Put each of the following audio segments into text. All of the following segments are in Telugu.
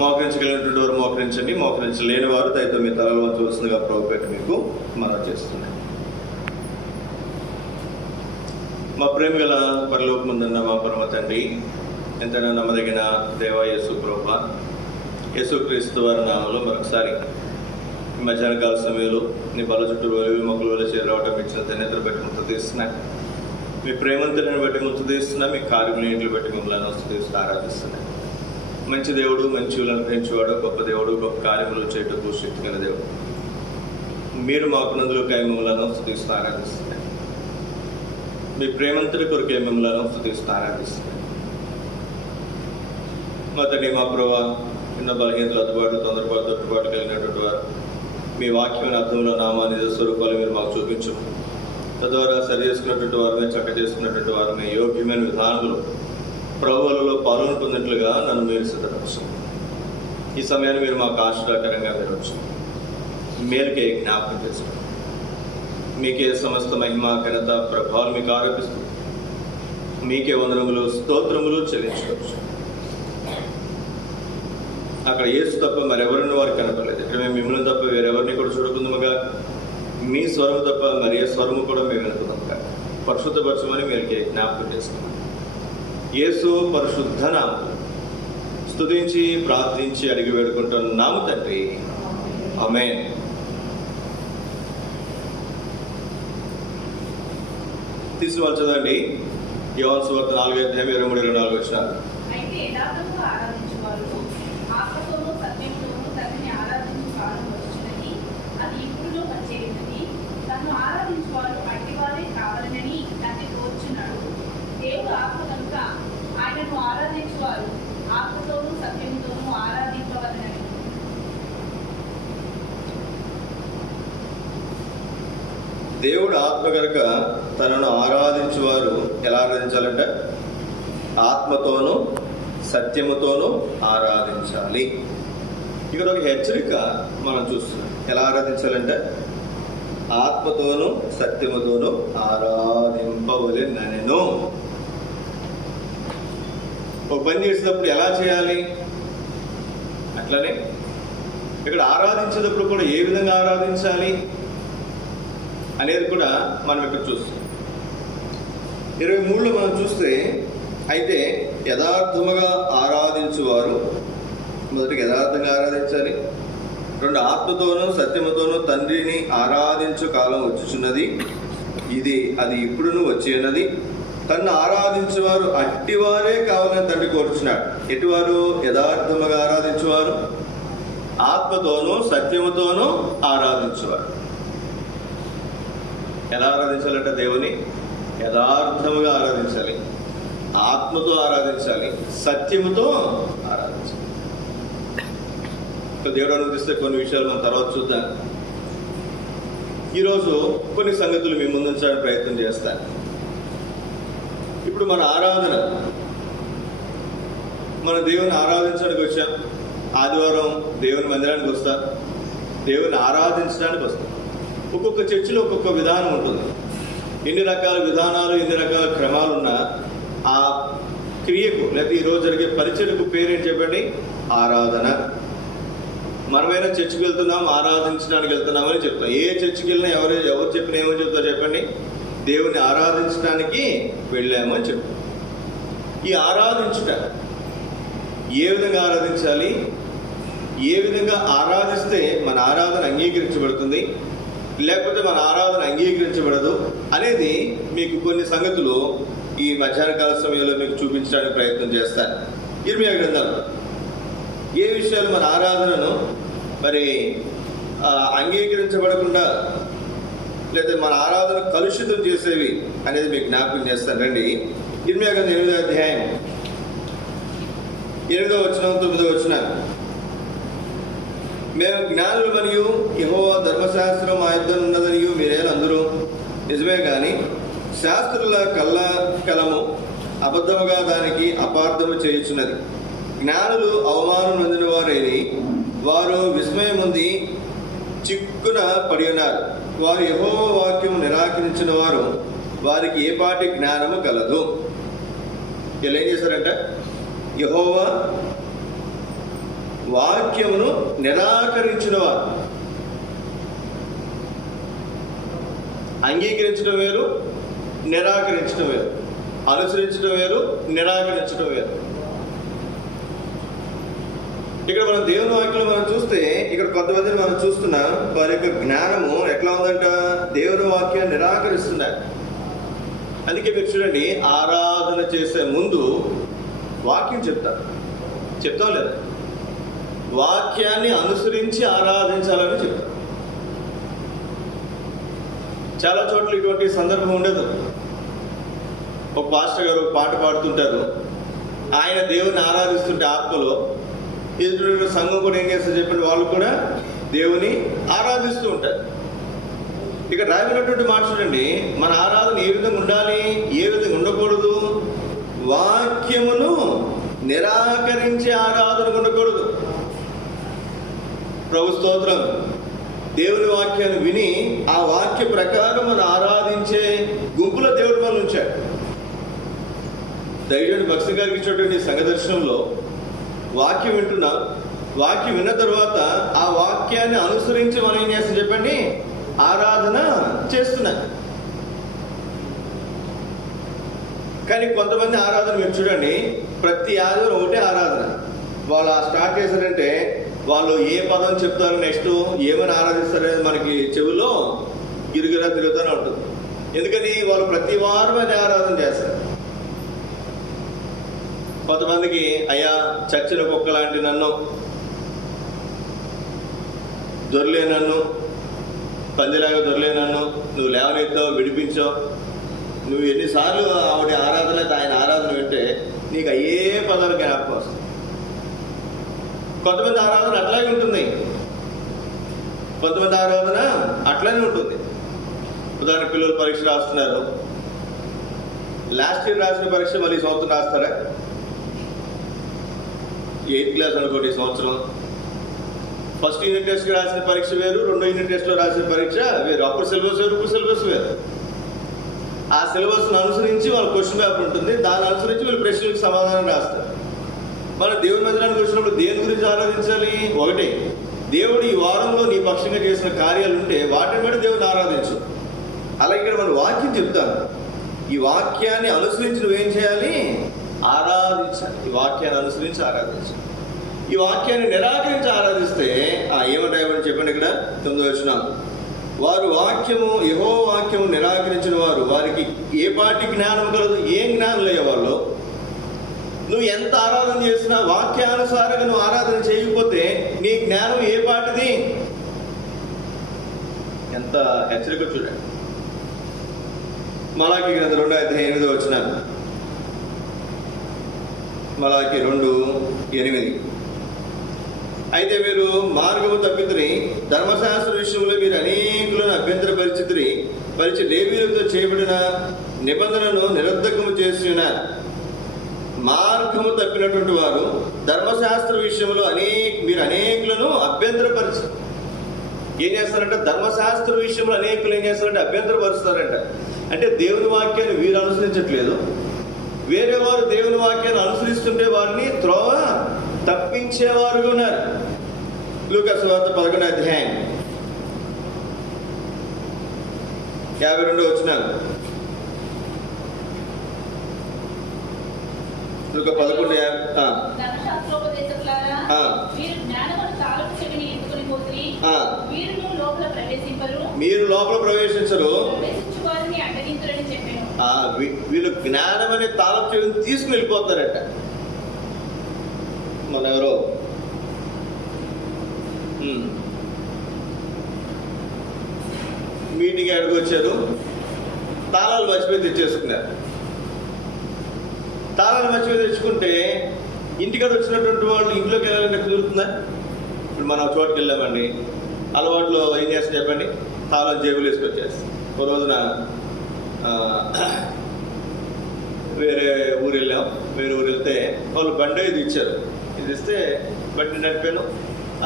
మోకరించగలిగినటువంటి వారు మోకరించండి, మోకరించలేని వారు దయతో మీ తలలు వంచవలసిందిగా ప్రభు పెట్టి మీకు మనవి చేస్తున్నాయి. మా ప్రేమ గల పరలోకమందున్న మా పరమ తండ్రి, ఎంతైనా నమ్మదగిన దేవా యేసు ప్రభువా, యేసుక్రీస్తు వారి నామంలో మరొకసారి మధ్యాహ్న కాల సమయంలో నీ బల చుట్టూ మొక్కలు వల్ల చేరవటం ఇచ్చిన ధన్యతలు బట్టి ముద్ద తీస్తున్నా, మీ ప్రేమంతని బట్టి ముద్ద తీస్తున్నా, మీ కార్యములు బట్టి మిమ్మల్ని వస్తూ ఆరాధిస్తున్నా. మంచి దేవుడు, మంచి అనుగ్రహించేవాడు, గొప్ప దేవుడు, గొప్ప కార్యములు చేయటకు శక్తి గల దేవుడు, మీరు మాకు నందులకై మిమ్మల్ని స్తుతిస్తూ ఆరాధిస్తున్నారు. మీ ప్రేమంతటి కొరకే మిమ్మల్ని స్తుతిస్తూ ఆరాధిస్తున్నారు. మా తండ్రి, మా ప్రభా, ఎన్నో బలహీనతలు, అదుబాటు, తొందరపాటు కలిగినటువంటి వారు మీ వాక్యమైన అర్థంలో నామాన్ని స్వరూపాలు మీరు మాకు చూపించు. తద్వారా సరి చేసుకున్నటువంటి వారిని, చక్క చేసుకున్నటువంటి వారిని యోగ్యమైన విధానంలో ప్రభువులలో పాల్గొనుకున్నట్లుగా నన్ను మీరు సిద్ధపరచు. ఈ సమయాన్ని మీరు మాకు ఆశీర్వాదకరంగా మీరు వచ్చు. మేలుకే జ్ఞాపకం చేసుకోండి. మీకే సమస్త మహిమ, ఘనత, ప్రభావం మీకు ఆరోపిస్తూ మీకే వందనములు, స్తోత్రములు చెల్లించుకోవచ్చు. అక్కడ యేసు తప్ప మరెవరిని వారికి కనపడలేదు. ఇక్కడ మేము మిమ్మల్ని తప్ప వేరెవరిని కూడా చూడకుందాముగా, మీ స్వరము తప్ప మరి ఏ స్వరము కూడా మేము వినుకుందాముగా పరిశుద్ధపరచమని మీరుకే జ్ఞాపకం చేసుకున్నాం. యేసు పరిశుద్ధ నామములో స్తుతించి ప్రార్థించి అడిగి వేడుకుంటున్నాము తండ్రి, ఆమేన్. తీసుకుని చదవండి యోహాను సువార్త 4:23-24 వచనాలు. దేవుడు ఆత్మ కనుక తనను ఆరాధించువారు ఎలా ఆరాధించాలంటే ఆత్మతోనూ సత్యముతోనూ ఆరాధించాలి. ఇక్కడ ఒక హెచ్చరిక మనం చూస్తున్నాం. ఎలా ఆరాధించాలంటే ఆత్మతోనూ సత్యముతోనూ ఆరాధింపవలెనెను. ఒక పని చేసేటప్పుడు ఎలా చేయాలి? అట్లనే ఇక్కడ ఆరాధించేటప్పుడు కూడా ఏ విధంగా ఆరాధించాలి అనేది కూడా మనం ఇక్కడ చూస్తాం. 23లో మనం చూస్తే, అయితే యథార్థముగా ఆరాధించువారు, మొదటిగా యథార్థంగా ఆరాధించాలి. 2 ఆత్మతోనూ సత్యముతోనూ తండ్రిని ఆరాధించు కాలం వచ్చుచున్నది, అది ఇప్పుడును వచ్చి ఉన్నది. తన్ను ఆరాధించేవారు అట్టివారే కావాలని తండ్రి కోరుచున్నాడు. ఎటువారు? యథార్థముగా ఆరాధించేవారు, ఆత్మతోనూ సత్యముతోనూ ఆరాధించేవారు. ఎలా ఆరాధించాలంటే దేవుని యథార్థముగా ఆరాధించాలి, ఆత్మతో ఆరాధించాలి, సత్యముతో ఆరాధించాలి. దేవుడు అనుమతిస్తే కొన్ని విషయాలు మనం తర్వాత చూద్దాం. ఈరోజు కొన్ని సంగతులు మీ ముందుంచడానికి ప్రయత్నం చేస్తాను. ఇప్పుడు మన ఆరాధన, మన దేవుని ఆరాధించడానికి వచ్చాం. ఆదివారం దేవుని మందిరానికి వస్తాం, దేవుని ఆరాధించడానికి వస్తాం. ఒక్కొక్క చర్చిలో ఒక్కొక్క విధానం ఉంటుంది. ఎన్ని రకాల విధానాలు, ఎన్ని రకాల క్రమాలు ఉన్నా ఆ క్రియకు లేకపోతే ఈరోజు జరిగే పరిచయకు పేరేంటి చెప్పండి? ఆరాధన. మనమైనా చర్చికి వెళ్తున్నాం, ఆరాధించడానికి వెళ్తున్నామని చెప్తాం. ఏ చర్చికి వెళ్ళినా ఎవరు చెప్పినా ఏమని చెప్తారు చెప్పండి? దేవుని ఆరాధించడానికి వెళ్ళామని చెప్తాం. ఈ ఆరాధించుట ఏ విధంగా ఆరాధించాలి, ఏ విధంగా ఆరాధిస్తే మన ఆరాధన అంగీకరించబడుతుంది, లేకపోతే మన ఆరాధన అంగీకరించబడదు అనేది మీకు కొన్ని సంగతులు ఈ మధ్యాహ్న కాల సమయంలో మీకు చూపించడానికి ప్రయత్నం చేస్తాను. ఇర్మియా గ్రంథం ఏ విషయాలు మన ఆరాధనను మరి అంగీకరించబడకుండా లేదా మన ఆరాధన కలుషితం చేసేవి అనేది మీకు జ్ఞాపకం చేస్తాను. రండి, ఇర్మియా గ్రంథం 8వ అధ్యాయం 8వ వచనం 9వ వచనం. మేము జ్ఞానులు మరియు యెహోవా ధర్మశాస్త్రం మా యుద్ధం ఉన్నదనియు మీరేలా అందరూ. నిజమే కానీ శాస్త్రుల కలము అబద్ధముగా దానికి అపార్థము చేయుచున్నది. జ్ఞానులు అవమానం నొందిన వారైని వారు విస్మయం పొంది చిక్కున పడి ఉన్నారు. వారు యెహోవా వాక్యము నిరాకరించిన వారు వారికి ఏ పాటి జ్ఞానము కలదు. వీళ్ళు ఏం చేశారంట? యెహోవా వాక్యమును నిరాకరించిన వారు. అంగీకరించడం వేరు, నిరాకరించడం వేరు. అనుసరించడం వేరు, నిరాకరించడం వేరు. ఇక్కడ మనం దేవుని వాక్యంలో మనం చూస్తే, ఇక్కడ కొంతమందిని మనం చూస్తున్నాం, వారి యొక్క జ్ఞానము ఎట్లా ఉందంట, దేవుని వాక్యాన్ని నిరాకరిస్తున్నారు. అందుకే మీరు చూడండి, ఆరాధన చేసే ముందు వాక్యం చెప్తాం లేదా? వాక్యాన్ని అనుసరించి ఆరాధించాలని చెప్తాం. చాలా చోట్ల ఇటువంటి సందర్భం ఉండదు. ఒక పాస్టర్ గారు పాట పాడుతుంటారు, ఆయన దేవుని ఆరాధిస్తుంటే ఆత్మలో, ఎదురు సంఘం కూడా ఏం చేస్తారు చెప్పండి, వాళ్ళు కూడా దేవుని ఆరాధిస్తూ ఉంటారు. ఇక్కడ రాబడినటువంటి మాట చూడండి, మన ఆరాధన ఏ విధంగా ఉండాలి, ఏ విధంగా ఉండకూడదు. వాక్యమును నిరాకరించే ఆరాధన ఉండకూడదు. ప్రభు స్తోత్రం. దేవుని వాక్యాన్ని విని ఆ వాక్య ప్రకారం మనం ఆరాధించే గుంపులో దేవుడు మనం ఉంచాడు. దైవజనుడు భక్తి గారికి ఇచ్చినటువంటి సంఘ దర్శనంలో వాక్యం వింటున్నాం. వాక్యం విన్న తర్వాత ఆ వాక్యాన్ని అనుసరించి మనం ఏం చేస్తాం చెప్పండి, ఆరాధన చేస్తున్నాం. కానీ కొంతమంది ఆరాధన మీరు చూడండి, ప్రతి ఆదివారం ఒకటే ఆరాధన. వాళ్ళు స్టార్ట్ చేశారంటే వాళ్ళు ఏ పదం చెప్తారు, నెక్స్ట్ ఏమని ఆరాధిస్తారనేది మనకి చెవులో గిరిగిరా తిరుగుతూనే ఉంటుంది. ఎందుకని వాళ్ళు ప్రతి వారం అది ఆరాధన చేస్తారు. కొంతమందికి అయ్యా చచ్చిన కుక్క లాంటి నన్ను, దొరలే నన్ను, పందిలాగా దొరలే నన్ను, నువ్వు లేవనెత్తావు, విడిపించావు. నువ్వు ఎన్నిసార్లు ఆవిడ ఆరాధన ఆయన ఆరాధన వింటే నీకు అయ్యే పదాలు జ్ఞాపకం వస్తుంది. కొంతమంది ఆరాధన అట్లాగే ఉంటుంది, కొంతమంది ఆరాధన అట్లానే ఉంటుంది. ఉదాహరణ, పిల్లలు పరీక్ష రాస్తున్నారు. లాస్ట్ ఇయర్ రాసిన పరీక్ష మళ్ళీ సంవత్సరం రాస్తారా? 8th క్లాస్ అనుకోండి, సంవత్సరం ఫస్ట్ యూనిట్ టెస్ట్కి రాసిన పరీక్ష వేరు, రెండో యూనిట్ టెస్ట్లో రాసిన పరీక్ష వేరు. అప్పుడు సిలబస్ వేరు, ఇప్పుడు సిలబస్ వేరు. ఆ సిలబస్ను అనుసరించి వాళ్ళ క్వశ్చన్ పేపర్ ఉంటుంది, దాన్ని అనుసరించి వీళ్ళు ప్రశ్నలకు సమాధానం రాస్తారు. మన దేవుని మందిరానికి వచ్చినప్పుడు దేని గురించి ఆరాధించాలి? ఒకటి, దేవుడు ఈ వారంలో నీ పక్షంగా చేసిన కార్యాలు ఉంటే వాటిని బట్టి దేవుని ఆరాధించు. అలాగే ఇక్కడ మనం వాక్యం చెప్తాను, ఈ వాక్యాన్ని అనుసరించి నువ్వేం చేయాలి? ఆరాధించాలి. ఈ వాక్యాన్ని అనుసరించి ఆరాధించాలి. ఈ వాక్యాన్ని నిరాకరించి ఆరాధిస్తే ఏమంటాయని చెప్పండి. ఇక్కడ 9వ వచనం, వారు వాక్యము, యెహోవా వాక్యము నిరాకరించిన వారు వారికి ఏ పాటి జ్ఞానం కలదు? ఏం జ్ఞానం లేవు వాళ్ళు. నువ్వు ఎంత ఆరాధన చేసినా వాక్యానుసారంగా నువ్వు ఆరాధన చేయకపోతే నీ జ్ఞానం ఏ పాటిది? ఎంత హెచ్చరిక చూడండి. మలాకి గ్రంథం 2:8 వచనం, మలాకి 2:8, అయితే మీరు మార్గము తప్పితుని, ధర్మశాస్త్ర విషయంలో మీరు అనేకులను పరిచి లేవీయులతో చేయబడిన నిబంధనను నిరర్ధకము చేసి ఉన్నారు. మార్గము తప్పినటువంటి వారు ధర్మశాస్త్ర విషయంలో మీరు అనేకులను అభ్యంతరపరిచి ఏం చేస్తారంటే, ధర్మశాస్త్ర విషయంలో అనేకులు ఏం చేస్తారంటే అభ్యంతరపరుస్తారంట. అంటే దేవుని వాక్యాన్ని వీరు అనుసరించట్లేదు, వేరే వారు దేవుని వాక్యాన్ని అనుసరిస్తుంటే వారిని త్రోవ తప్పించేవారుగా ఉన్నారు. లూకా సువార్త 11వ అధ్యాయం 52వ వచనం. లూకా 11:50. మీరు లోపల ప్రవేశించరు, వీళ్ళు జ్ఞానం అనే తాళపు చెవిని తీసుకుని వెళ్ళిపోతారట. మన ఎవరో మీటింగ్ ఎక్కడికి వచ్చారు, తాళాలు మర్చిపోయి తెచ్చేసుకున్నారు. తాళాలు మర్చిపోయి తెచ్చుకుంటే ఇంటికాడ వచ్చినటువంటి వాళ్ళు ఇంట్లోకి వెళ్ళాలంటే కుదురుతుందా? ఇప్పుడు మనం చోటుకి వెళ్ళామండి, అలవాట్లో ఏం చేస్తాం చెప్పండి, తాళం జేబులు వేసుకొచ్చేస్తాం. ఒక రోజున వేరే ఊరు వెళ్ళాం. వేరే ఊరు వెళ్తే వాళ్ళు బండి ఇది ఇచ్చారు. ఇది ఇస్తే బండి నడిపాను.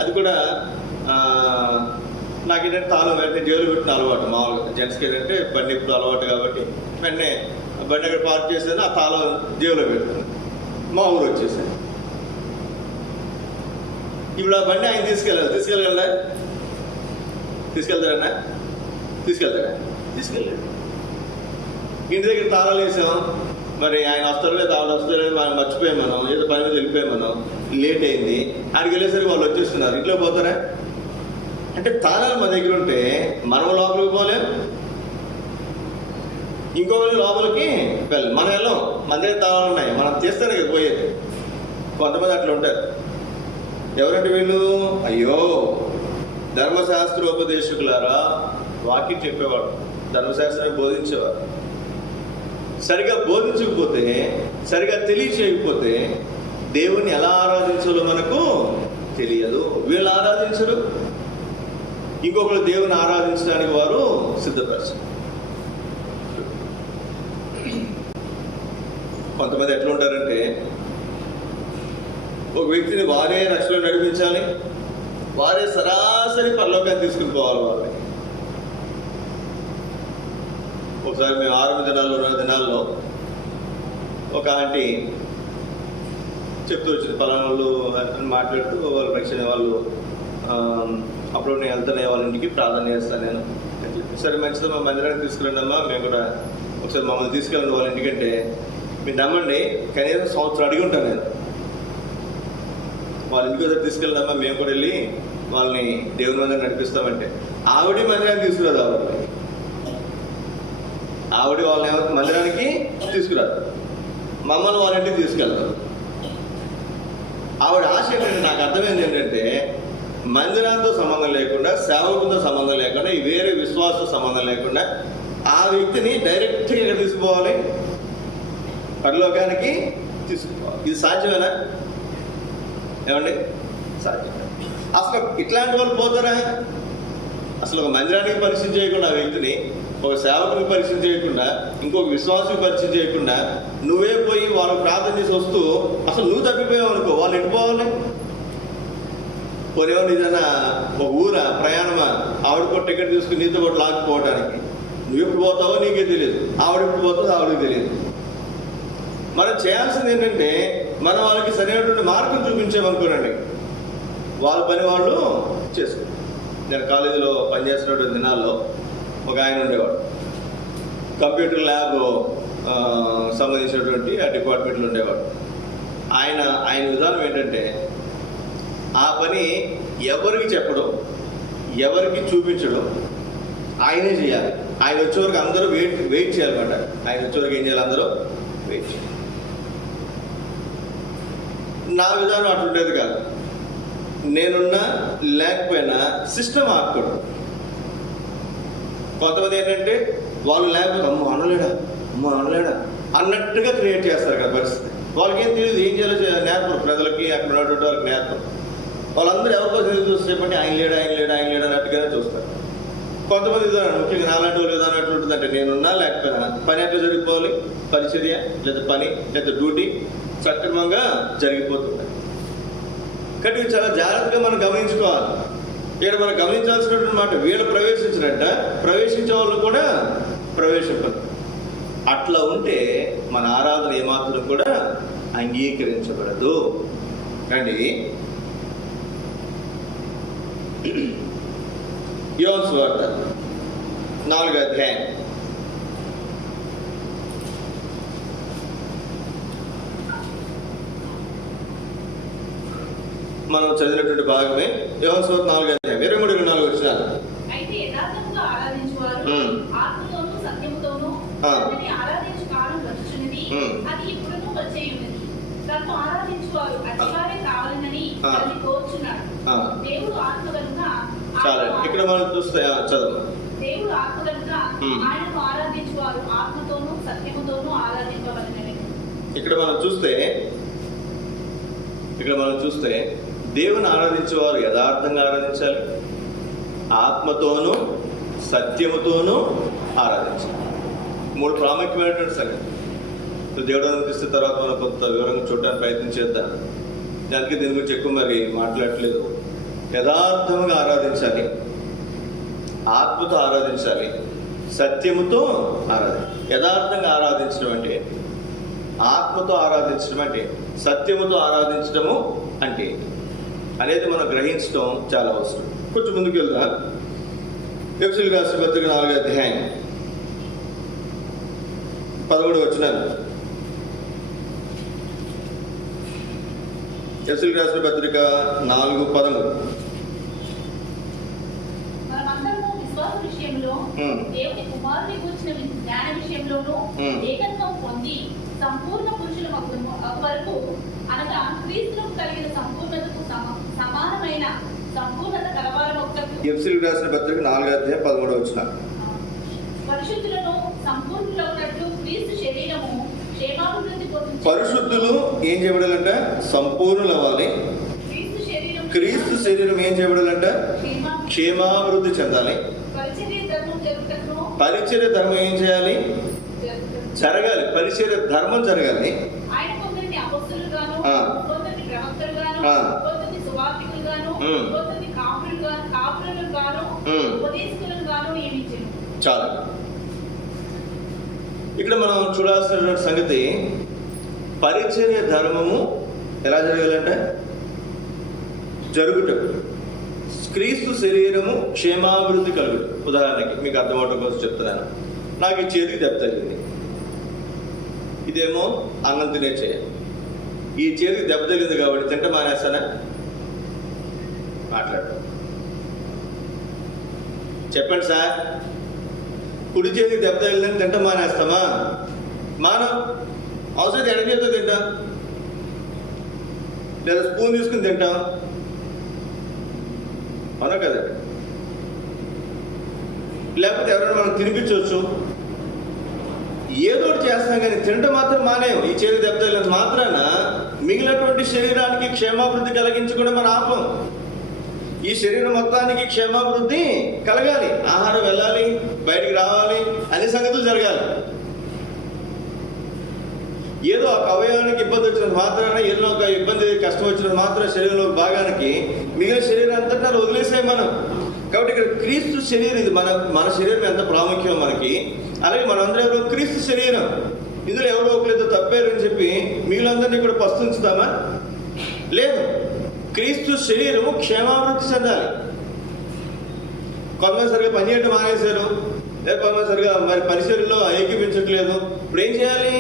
అది కూడా నాకు ఏంటంటే తాళం వెంటనే జేబులు పెట్టిన అలవాటు. మామూలుగా జెంట్స్కి ఏంటంటే బండి ఇప్పుడు అలవాటు కాబట్టి వెంటనే బండి అక్కడ పార్క్ చేశాను, ఆ తాళం జేబులో పెట్టాను. మా ఊరు వచ్చేసాను. ఇప్పుడు ఆ బండి ఆయన తీసుకెళ్ళగలరా? తీసుకెళ్తాడా? తీసుకెళ్తాడు. ఇంటి దగ్గర తాళాలు వేసాం, మరి ఆయన వస్తారో లేదా తాళాలు వస్తారో లేదు మనం మర్చిపోయాం, మనం ఏదో పని మీద వెళ్ళిపోయాం, మనం లేట్ అయింది, ఆడికి వెళ్ళేసరికి వాళ్ళు వచ్చేస్తున్నారు, ఇంట్లో పోతారా? అంటే తాళాలు మన దగ్గర ఉంటే మనం లోపలికి పోలేం, ఇంకొకరి లోపలికి వెళ్ళం, మనం వెళ్ళాం, మన దగ్గర తాళాలు ఉన్నాయి, మనం తీస్తేనే కదా పోయేది. కొంతమంది అట్లా ఉంటారు. ఎవరంటే వీళ్ళు, అయ్యో ధర్మశాస్త్రోపదేశకులారా, వాక్యం చెప్పేవాడు, ధర్మశాస్త్రాన్ని బోధించేవారు, సరిగా బోధించకపోతే, సరిగా తెలియచేయకపోతే దేవుణ్ణి ఎలా ఆరాధించాలో మనకు తెలియదు. వీళ్ళు ఆరాధించరు, ఇంకొకరు దేవుని ఆరాధించడానికి వారు సిద్ధపరచరు. కొంతమంది ఎట్లా ఉంటారంటే, ఒక వ్యక్తిని వారే రక్షణ నడిపించాలి, వారే సరాసరి పరలోకాన్ని తీసుకుని పోవాలి వాళ్ళని. ఒకసారి మేము 6 దినాల్లో ఒక ఆంటీ చెప్తూ వచ్చింది, పలానా వాళ్ళు మాట్లాడుతూ వాళ్ళు రక్షణ వాళ్ళు అప్పుడు నేను వెళ్తానే వాళ్ళ ఇంటికి ప్రార్థన చేస్తాను నేను. సరే మంచిది, మా మందిరానికి తీసుకురండి అమ్మా, మేము కూడా ఒకసారి మమ్మల్ని తీసుకెళ్ళండి వాళ్ళ ఇంటికంటే, మీరు నమ్మండి కనీసం సంవత్సరం అడిగి ఉంటాను నేను. వాళ్ళ ఇంటికి ఒకసారి తీసుకెళ్ళామా, మేము కూడా వెళ్ళి వాళ్ళని దేవుని మందిరం నడిపిస్తామంటే ఆవిడ మందిరానికి తీసుకురాదు, ఆవిడ వాళ్ళని మందిరానికి తీసుకురాదు, మమ్మల్ని వాళ్ళ ఇంటికి తీసుకెళ్తారు. ఆవిడ ఆశ ఏంటంటే, నాకు అర్థమైంది ఏంటంటే, మందిరాంతో సంబంధం లేకుండా, సేవకులతో సంబంధం లేకుండా, ఈ వేరే విశ్వాస సంబంధం లేకుండా ఆ వ్యక్తిని డైరెక్ట్గా ఎక్కడ తీసుకుపోవాలి? పరలోకానికి తీసుకుపోవాలి. ఇది సాధ్యమేనా? ఏమండి? సాధ్యం. అసలు ఇట్లాంటి వాళ్ళు పోతారా? అసలు ఒక మందిరానికి పరిచయం చేయకుండా ఆ వ్యక్తిని, ఒక సేవకుని పరిచయం చేయకుండా, ఇంకొక విశ్వాసం పరిచయం చేయకుండా నువ్వే పోయి వాళ్ళు ప్రార్థన చేసి వస్తూ అసలు నువ్వు తప్పిపోయావు అనుకో, వాళ్ళు ఎట్టుకోవాలి? పోనేమో ఏదైనా ఒక ఊరా ప్రయాణమా, ఆవిడకో టికెట్ తీసుకుని నీతో కూడా లాక్కుపోవడానికి, నువ్వు ఎప్పుడు పోతావో నీకే తెలియదు, ఆవిడ ఎప్పుడు పోతుందో ఆవిడకి తెలియదు. మనం చేయాల్సింది ఏంటంటే, మనం వాళ్ళకి సరైనటువంటి మార్గం చూపించామనుకోనండి, వాళ్ళ పని వాళ్ళు చేసుకుంటారు. నేను కాలేజీలో పనిచేస్తున్నటువంటి దినాల్లో ఒక ఆయన ఉండేవాడు, కంప్యూటర్ ల్యాబ్ సంబంధించినటువంటి ఆ డిపార్ట్మెంట్లో ఉండేవాడు. ఆయన విధానం ఏంటంటే, ఆ పని ఎవరికి చెప్పడం, ఎవరికి చూపించడం, ఆయనే చేయాలి. ఆయన వచ్చేవరకు అందరూ వెయిట్ చేయాలన్నమాట. ఆయన వచ్చేవరకు ఏం చేయాలి? అందరూ వెయిట్ చేయాలి. నా విధానం అట్లుండేది కాదు. నేనున్నా లేకపోయినా సిస్టమ్ ఆకూడదు. కొంతమంది ఏంటంటే, వాళ్ళు లేకపోతే అమ్మ అనలేడా అన్నట్టుగా క్రియేట్ చేస్తారు కదా పరిస్థితి. వాళ్ళకి ఏం తెలియదు, ఏం చేయాలో నేర్పరు, ప్రజలకి అక్కడ ఉన్నటువంటి వాళ్ళకి నేర్పరు. వాళ్ళందరూ ఎవరికో తెలియదు చూసేపటి ఆయన లేడా అన్నట్టుగానే చూస్తారు. కొంతమంది విధానం, ముఖ్యంగా నాలాంటి వాళ్ళు విధానం ఎట్లుంటుందంటే, నేనున్నా లేకపోయినా పని ఎట్లా జరిగిపోవాలి, పరిచర్య లేదా పని లేదా డ్యూటీ సక్రమంగా జరిగిపోతుంది. కాబట్టి చాలా జాగ్రత్తగా మనం గమనించుకోవాలి. ఇక్కడ మనం గమనించాల్సినటువంటి మాట, వీళ్ళు ప్రవేశించినట్ట ప్రవేశించే వాళ్ళు కూడా ప్రవేశింపరు. అట్లా ఉంటే మన ఆరాధన ఏమాత్రం కూడా అంగీకరించబడదు. అండి, యోహాను సువార్త 4వ అధ్యాయం మనం చదివినటువంటి భాగమే. యోహాను సువార్త 4వ అధ్యాయం 23-24 వచనాలు. అయితే యథార్థముగా ఆరాధించువారు ఆత్మతోనూ సత్యముతోనూ తండ్రిని ఆరాధించు కాలం వచ్చుచున్నది, అది ఇప్పుడును వచ్చేయున్నది. తనను ఆరాధించువారు అతివారే కావాలనని తండ్రి కోరుచున్నాడు. దేవుడు ఆత్మ కనుక ఇక్కడ మనం చూస్తే చదువు. దేవుడు ఆత్మ కనుక ఆయనను ఆరాధించువారు ఆత్మతోనూ సత్యముతోనూ ఆరాధింపవలెనని. ఇక్కడ మనం చూస్తే దేవుని ఆరాధించేవారు యథార్థంగా ఆరాధించాలి, ఆత్మతోనూ సత్యముతోనూ ఆరాధించాలి. 3 ప్రాముఖ్యమైనటువంటి సంగతి. దేవుడు అనిపిస్తే తర్వాత మనం కొంత వివరంగా చూడడానికి ప్రయత్నం చేద్దాం. దానికి దీని గురించి ఎక్కువ మరి మాట్లాడట్లేదు. యథార్థంగా ఆరాధించాలి, ఆత్మతో ఆరాధించాలి, సత్యముతో యథార్థంగా ఆరాధించడం అంటే, ఆత్మతో ఆరాధించడం అంటే, సత్యముతో ఆరాధించడము అంటే అనేది మనం గ్రహించడం చాలా అవసరం. కొంచెం ముందుకు వెళ్దా. ఎఫెసీయులకు రాసిన పత్రిక 4వ అధ్యాయం 13వ వచనం. ఎఫెసీయులకు రాసిన పత్రిక 4:13. మనమందరము విశ్వాస విషయంలో దేవుని కుమారుని గూర్చిన జ్ఞాన విషయంలోనూ ఏకత్వం పొంది సంపూర్ణ పురుషులమగుదుము వరకు, అనగా క్రీస్తుకు కలిగిన సంపూర్ణతకు సమానమైన సంపూర్ణత కలవారమొక్కకు. ఎఫెసీయులకు రాసిన పత్రిక 4వ అధ్యాయం 13వ వచనం. పరిశుద్ధులను సంపూర్ణులవునట్లు క్రీస్తు శరీరము క్షేమాభివృద్ధి పొందుచు. పరిశుద్ధులు ఏం చేయబడాలంట? సంపూర్ణులు అవ్వాలి. క్రీస్తు శరీరం ఏం చేయబడాలంట? క్షేమాభివృద్ధి చెందాలి. పరిచర్య ధర్మం ఏం చేయాలి? జరగాలి. పరిచర్య ధర్మం జరగాలి. చాలా ఇక్కడ మనం చూడాల్సిన సంగతి, పరిచర్య ధర్మము ఎలా జరగాలంటే జరుగుట, క్రీస్తు శరీరము క్షేమాభివృద్ధి కలుగుట. ఉదాహరణకి మీకు అర్థమవడం కోసం చెప్తున్నాను. నాకు ఈ చేతికి దెబ్బ తగిలింది, ఇదేమో అన్నం తినే చేయాలి. ఈ చేతికి దెబ్బ తగిలింది కాబట్టి తింట మానేస్తానా? మాట్లాడు, చెప్పండి సార్. కుడి చేతికి దెబ్బ తగిలిందని తింట మానేస్తామా? మానం. అవసరం ఎడ చేతితో తింటాం, లేదా స్పూన్ తీసుకుని తింటాం, అవునా కదా? లేకపోతే ఎవరైనా మనం తినిపించవచ్చు, ఏదో ఒకటి చేస్తాం. కానీ తినటం మాత్రం మానేం. ఈ చేతి దెబ్బ తగిలినంత మాత్రాన మిగిలినటువంటి శరీరానికి క్షేమాభివృద్ధి కలిగించకుండా మనం ఆపం. ఈ శరీరం మొత్తానికి క్షేమాభివృద్ధి కలగాలి. ఆహారం వెళ్ళాలి, బయటికి రావాలి, అన్ని సంగతులు జరగాలి. ఏదో ఒక అవయవానికి ఇబ్బంది వచ్చినంత మాత్రాన, ఏదో ఒక ఇబ్బంది కష్టం వచ్చినంత మాత్రం శరీరంలో భాగానికి మిగిలిన శరీరం అంతటా వదిలేసాయి మనం. కాబట్టి ఇక్కడ క్రీస్తు శరీరం, ఇది మన శరీరం ఎంత ప్రాముఖ్యం మనకి. అలాగే మనందరూ ఎవరో క్రీస్తు శరీరం. ఇందులో ఎవరో ఒకరితో తప్పారు అని చెప్పి మిగిలినందరినీ ఇక్కడ పస్తుంచుతామా? లేదు. క్రీస్తు శరీరము క్షేమాభివృద్ధి చెందాలి. కొంతమంది సరిగా పనిచేయడం మానేశారు, లేదా కొంతమంది సరిగా మరి పరిసరంలో ఏకీపించట్లేదు. ఇప్పుడు ఏం చేయాలి?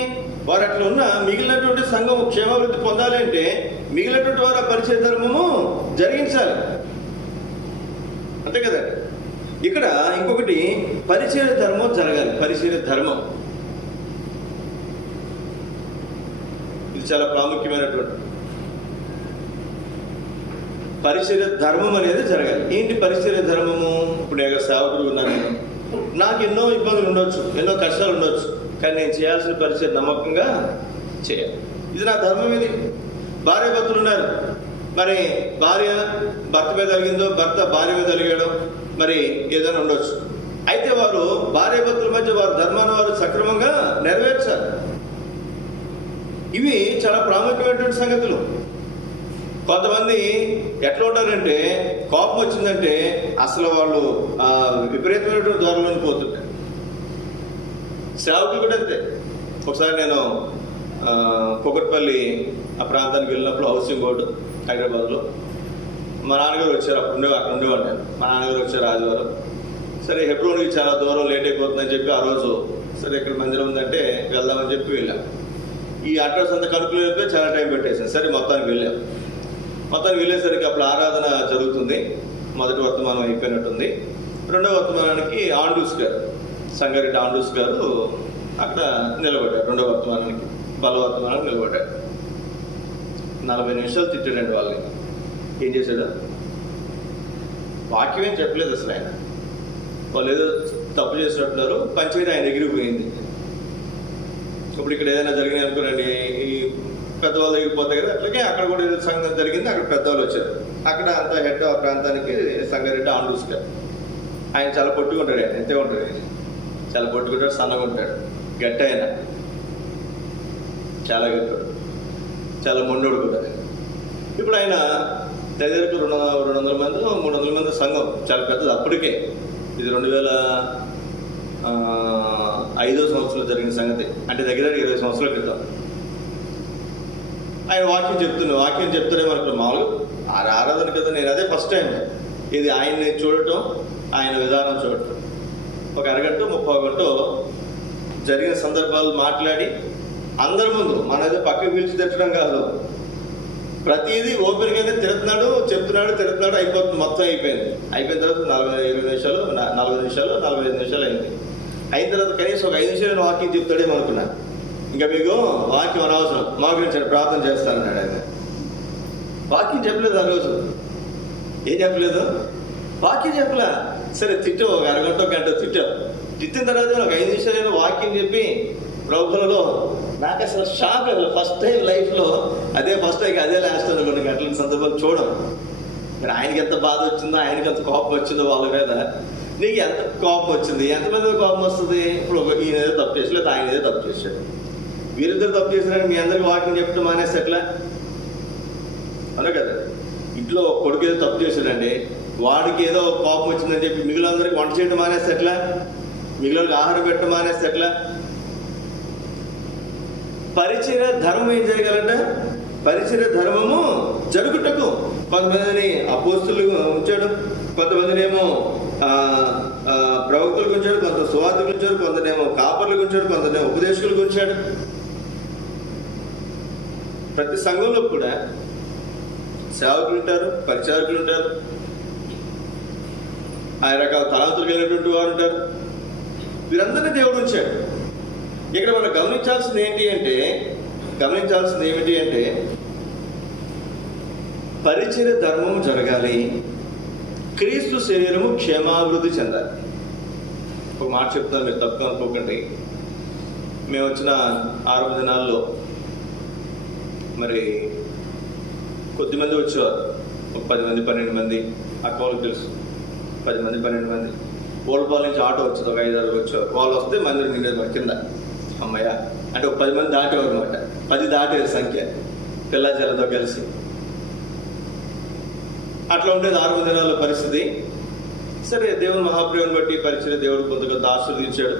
వారు అట్లా ఉన్న మిగిలినటువంటి సంఘం క్షేమాభివృద్ధి పొందాలి అంటే మిగిలినటువంటి వారు ఆ పరిచయ ధర్మము జరిగించాలి. అంతే కదా. ఇక్కడ ఇంకొకటి, పరిచయ ధర్మం జరగాలి. పరిచయ ధర్మం ఇది చాలా ప్రాముఖ్యమైనటువంటి పరిచయ ధర్మం అనేది జరగాలి. ఏంటి పరిచయ ధర్మము? ఇప్పుడు నేను సేవకుడు ఉన్నాను, నాకు ఎన్నో ఇబ్బందులు ఉండొచ్చు, ఎన్నో కష్టాలు ఉండొచ్చు, కానీ నేను చేయాల్సిన పరిచయం నమ్మకంగా చేయాలి. ఇది నా ధర్మం. ఇది భార్య భర్తలు ఉన్నారు, మరి భార్య భర్త మీద కలిగిందో, భర్త భార్య మీద కలిగాడో, మరి ఏదైనా ఉండొచ్చు. అయితే వారు భార్య భర్తల మధ్య వారి ధర్మాన్ని వారు సక్రమంగా నెరవేర్చాలి. ఇవి చాలా ప్రాముఖ్యమైనటువంటి సంగతులు. కొంతమంది ఎట్లా ఉంటారంటే, కోపం వచ్చిందంటే అసలు వాళ్ళు విపరీతమైనటువంటి ధోరణిలోకి పోతుంటారు. సేవకులు కూడా అంతే. ఒకసారి నేను కుకట్పల్లి ఆ ప్రాంతానికి వెళ్ళినప్పుడు, హౌసింగ్ బోర్డు హైదరాబాద్లో, మా నాన్నగారు వచ్చారు. అక్కడ ఉండేవాడు నేను. మా నాన్నగారు వచ్చారు ఆదివారం. సరే, హెబ్రోన్కి చాలా దూరం లేట్ అయిపోతుందని చెప్పి ఆ రోజు సరే ఇక్కడ మందిరం ఉందంటే వెళ్దామని చెప్పి వెళ్ళాం. ఈ అడ్రస్ అంతా కనుక్కునేపై చాలా టైం పెట్టేసాను. సరే, మొత్తానికి వెళ్ళాం. మొత్తానికి వెళ్ళేసరికి అప్పుడు ఆరాధన జరుగుతుంది. మొదటి వర్తమానం అయిపోయినట్టుంది. రెండవ వర్తమానానికి ఆండూస్ గారు, సంగారెడ్డి ఆండూస్ గారు అక్కడ నిలబడ్డారు. రెండవ వర్తమానానికి, బలవర్తమానానికి నిలబడ్డారు. 40 నిమిషాలు తిట్టాడండి వాళ్ళని. ఏం చేశాడు? వాక్యం ఏం చెప్పలేదు అసలు. ఆయన వాళ్ళు ఏదో తప్పు చేసినట్టున్నారు. పంచాయతీ ఆయన దగ్గరికి పోయింది. ఇప్పుడు ఇక్కడ ఏదైనా జరిగింది అనుకోనండి, ఈ పెద్దవాళ్ళ దగ్గరికి పోతాయి కదా, అట్లాగే అక్కడ కూడా ఏదో సంఘం జరిగింది. అక్కడ పెద్దవాళ్ళు వచ్చారు. అక్కడ అంతా హెడ్ ఆ ప్రాంతానికి సంగారెడ్డి ఆండూస్ గారు. ఆయన చాలా పొట్టుకుంటాడు. ఆయన ఎంతే ఉంటాడు, చాలా పొట్టుకుంటాడు, సన్నగా ఉంటాడు, గట్టి ఆయన, చాలా గట్టాడు, చాలా మొండోడు కూడా. ఇప్పుడు ఆయన దగ్గరకు 200 మంది 300 మంది సంఘం, చాలా పెద్దది అప్పటికే. ఇది 2005వ సంవత్సరంలో జరిగిన సంగతి, అంటే దగ్గర 20 సంవత్సరాల క్రితం. ఆయన వాక్యం చెప్తాడే మనకు మామూలుగా ఆరాధన కదా. నేను అదే ఫస్ట్ టైం ఇది ఆయన్ని చూడటం, ఆయన విధానం చూడటం. ఒక అరగంట 30 గంట జరిగిన సందర్భాలు మాట్లాడి అందరి ముందు మనదే పక్కకు పిలిచి తిట్టడం కాదు, ప్రతిదీ ఓపెన్గానే తిడుతున్నాడు, చెప్తున్నాడు, అయిపోతుంది. మొత్తం అయిపోయిన తర్వాత 40 నిమిషాలు 45 నిమిషాలు అయింది. అయిన తర్వాత కనీసం ఒక 5 నిమిషాలు వాక్యం చెప్తాడేమో అనుకున్నా. ఇంకా మీకు వాక్యం అనవసరం, మోకరించండి ప్రార్థన చేస్తానన్నాడు ఆయన. వాక్యం చెప్పలేదు ఆ రోజు. ఏం చెప్పలేదు? వాక్యం చెప్పలే. సరే తిట్టావు, ఒక అరగంట గంట తిట్టిన తర్వాత ఒక 5 నిమిషాలు వాక్యం చెప్పి ప్రభువులలో నాకు అసలు షాక్. ఫస్ట్ టైం లైఫ్లో అదే ఫస్ట్ టైం, అదే లాస్ట్ టైం కొన్ని గంటల సందర్భాలు చూడడం. మరి ఆయనకి ఎంత బాధ వచ్చిందో, ఆయనకి ఎంత కోపం వచ్చిందో వాళ్ళ మీద, నీకు ఎంత కోపం వచ్చింది, ఎంతమంది కోపం వస్తుంది? ఇప్పుడు ఈయన ఏదో తప్పు చేసి, లేదా ఆయన ఏదో తప్పు చేశాడు, వీరిద్దరు తప్పు చేశారని మీ అందరికి వాక్యం చెప్పడం మానేసి ఎట్లా? అలా కదా. ఇంట్లో కొడుకు ఏదో తప్పు చేశాడండి, వాడికి ఏదో కోపం వచ్చిందని చెప్పి మిగిలినందరికి వంట చేయడం మానేస్తే ఎట్లా? మిగిలిన ఆహారం పెట్టడం మానేస్తే ఎట్లా? పరిచర్య ధర్మం ఏం చేయగలంటే, పరిచర్య ధర్మము జరుగుటకు కొంతమందిని అపోస్తులు ఉంచాడు, కొంతమందిని ఏమో ప్రవక్తలకు ఉంచాడు, కొంత సువార్తకులు ఉంచాడు, కొందరేమో కాపర్లకు ఉంచాడు, కొందరేమో ఉపదేశకులకు ఉంచాడు. ప్రతి సంఘంలో కూడా సేవకులు ఉంటారు, పరిచారకులు ఉంటారు, ఆయా రకాల తలాంతులు కలిగినటువంటి వారు ఉంటారు. వీరందరినీ దేవుడు ఉంచాడు. ఇక్కడ మనం గమనించాల్సింది ఏమిటి అంటే పరిచర్య ధర్మం జరగాలి, క్రీస్తు శరీరము క్షేమాభివృద్ధి చెందాలి. ఒక మాట చెప్తాను, మీరు తప్పు అనుకోకండి. మేము వచ్చిన 6 దినాల్లో మరి కొద్దిమంది వచ్చేవారు, ఒక 10 మంది 12 మంది. అక్క వాళ్ళకి తెలుసు, 10 మంది 12 మంది. ఓల్పాల నుంచి ఆటో వచ్చేది, ఒక 5-6 వచ్చేవారు. వాళ్ళు వస్తే మందిరం నిండేది కింద. అమ్మయ్య అంటే ఒక 10 మంది దాటేవారు అనమాట. 10 దాటేది సంఖ్య, పిల్లజలతో కలిసి. అట్లా ఉండేది 6 దినాల పరిస్థితి. సరే, దేవుని మహాప్రేమను బట్టి పరిచర్య దేవుడు కొంతగా ఆశీర్వదించాడు.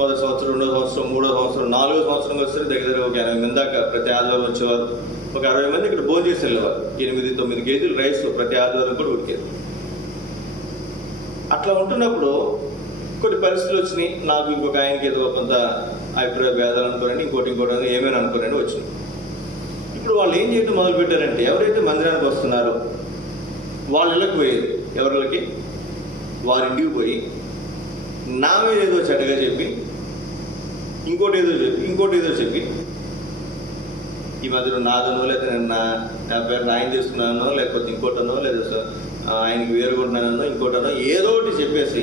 మొదటి సంవత్సరం, 2వ సంవత్సరం, 3వ సంవత్సరం, 4వ సంవత్సరం వస్తే దగ్గర ఒక 80 మంది దాకా ప్రతి ఆదివారం వచ్చేవారు. ఒక 60 మంది ఇక్కడ భోజనం చేసి వెళ్ళేవారు. 8-9 కేజీలు రైస్ ప్రతి ఆదివారం కూడా ఉడికేది. అట్లా ఉంటున్నప్పుడు కొన్ని పరిస్థితులు వచ్చినాయి. నాకు ఇంకొక ఆయనకి ఏదో కొంత అభిప్రాయ భేదాలు అనుకోరండి, ఇంకోటి ఏమైనా అనుకోరండి వచ్చినాయి. ఇప్పుడు వాళ్ళు ఏం చేయడం మొదలు పెట్టారంటే, ఎవరైతే మందిరానికి వస్తున్నారో వాళ్ళ ఇళ్ళకి పోయేది. ఎవరికి? వారింటికి పోయి నా మీద ఏదో చెడ్డగా చెప్పి, ఇంకోటి ఏదో చెప్పి ఈ మధ్యలో నాదనో, లేదా నేను నా పేరు ఆయన తీసుకున్నానో, లేకపోతే ఇంకోటనో, లేదా ఆయనకి వేరుగుంటున్నానో, ఇంకోటనో ఏదో ఒకటి చెప్పేసి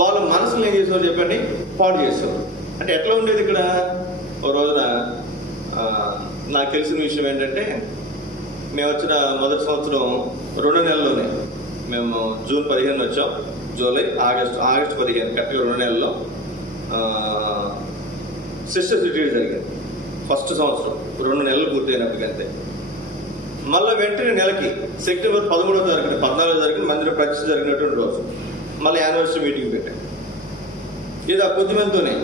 వాళ్ళ మనసులు ఏం చేసేవారు చెప్పండి? పాడు చేసేవారు. అంటే ఎట్లా ఉండేది ఇక్కడ? ఒక రోజున నాకు తెలిసిన విషయం ఏంటంటే, మేము వచ్చిన మొదటి సంవత్సరం 2 నెలల్లోనే, మేము జూన్ 15 వచ్చాం, జూలై, ఆగస్టు 15, కరెక్ట్గా 2 నెలల్లో సిస్టర్స్ రిట్రీట్ జరిగింది. ఫస్ట్ సంవత్సరం 2 నెలలు పూర్తయినప్పటికంతే. మళ్ళీ వెంటనే నెలకి సెప్టెంబర్ 13వ తారీఖున 14వ తారీఖున మందిర ప్రతిష్ఠ జరిగినటువంటి రోజు మళ్ళీ యానివర్సరీ మీటింగ్ పెట్టాం. ఇది ఆ కొద్దిమందితోనే.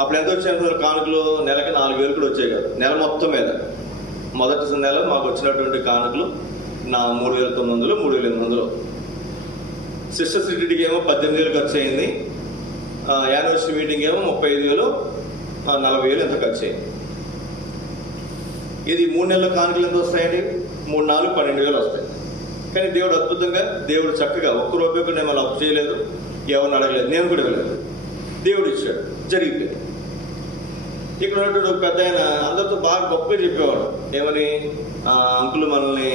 అప్పుడు ఎంత వచ్చాయి కానుకలు? నెలకి 4,000 కూడా వచ్చాయి కదా, నెల మొత్తం మీద. మొదటి నెల మాకు వచ్చినటువంటి కానుకలు 3,900, 3,800. సిస్టర్స్ రిట్రీట్కి ఏమో 18,000 ఖర్చు అయింది. యానివర్సరీ మీటింగ్ ఏమో 35,000, 40,000 ఎంత ఖర్చు అయింది. ఇది 3 నెలల కానుకలు ఎంత వస్తాయండి? 3, 4, 12,000 వస్తాయి. కానీ దేవుడు అద్భుతంగా, దేవుడు చక్కగా ఒక్క రూపాయి కూడా నేను అప్పు చేయలేదు, ఎవరిని అడగలేదు, నేను కూడా వెళ్ళలేదు. దేవుడు ఇచ్చాడు, జరిగిపోయింది. ఇక్కడ ఉన్నటువంటి ఒక పెద్ద ఆయన అందరితో బాగా గొప్పగా చెప్పేవాడు. ఏమని? అంకులు మనల్ని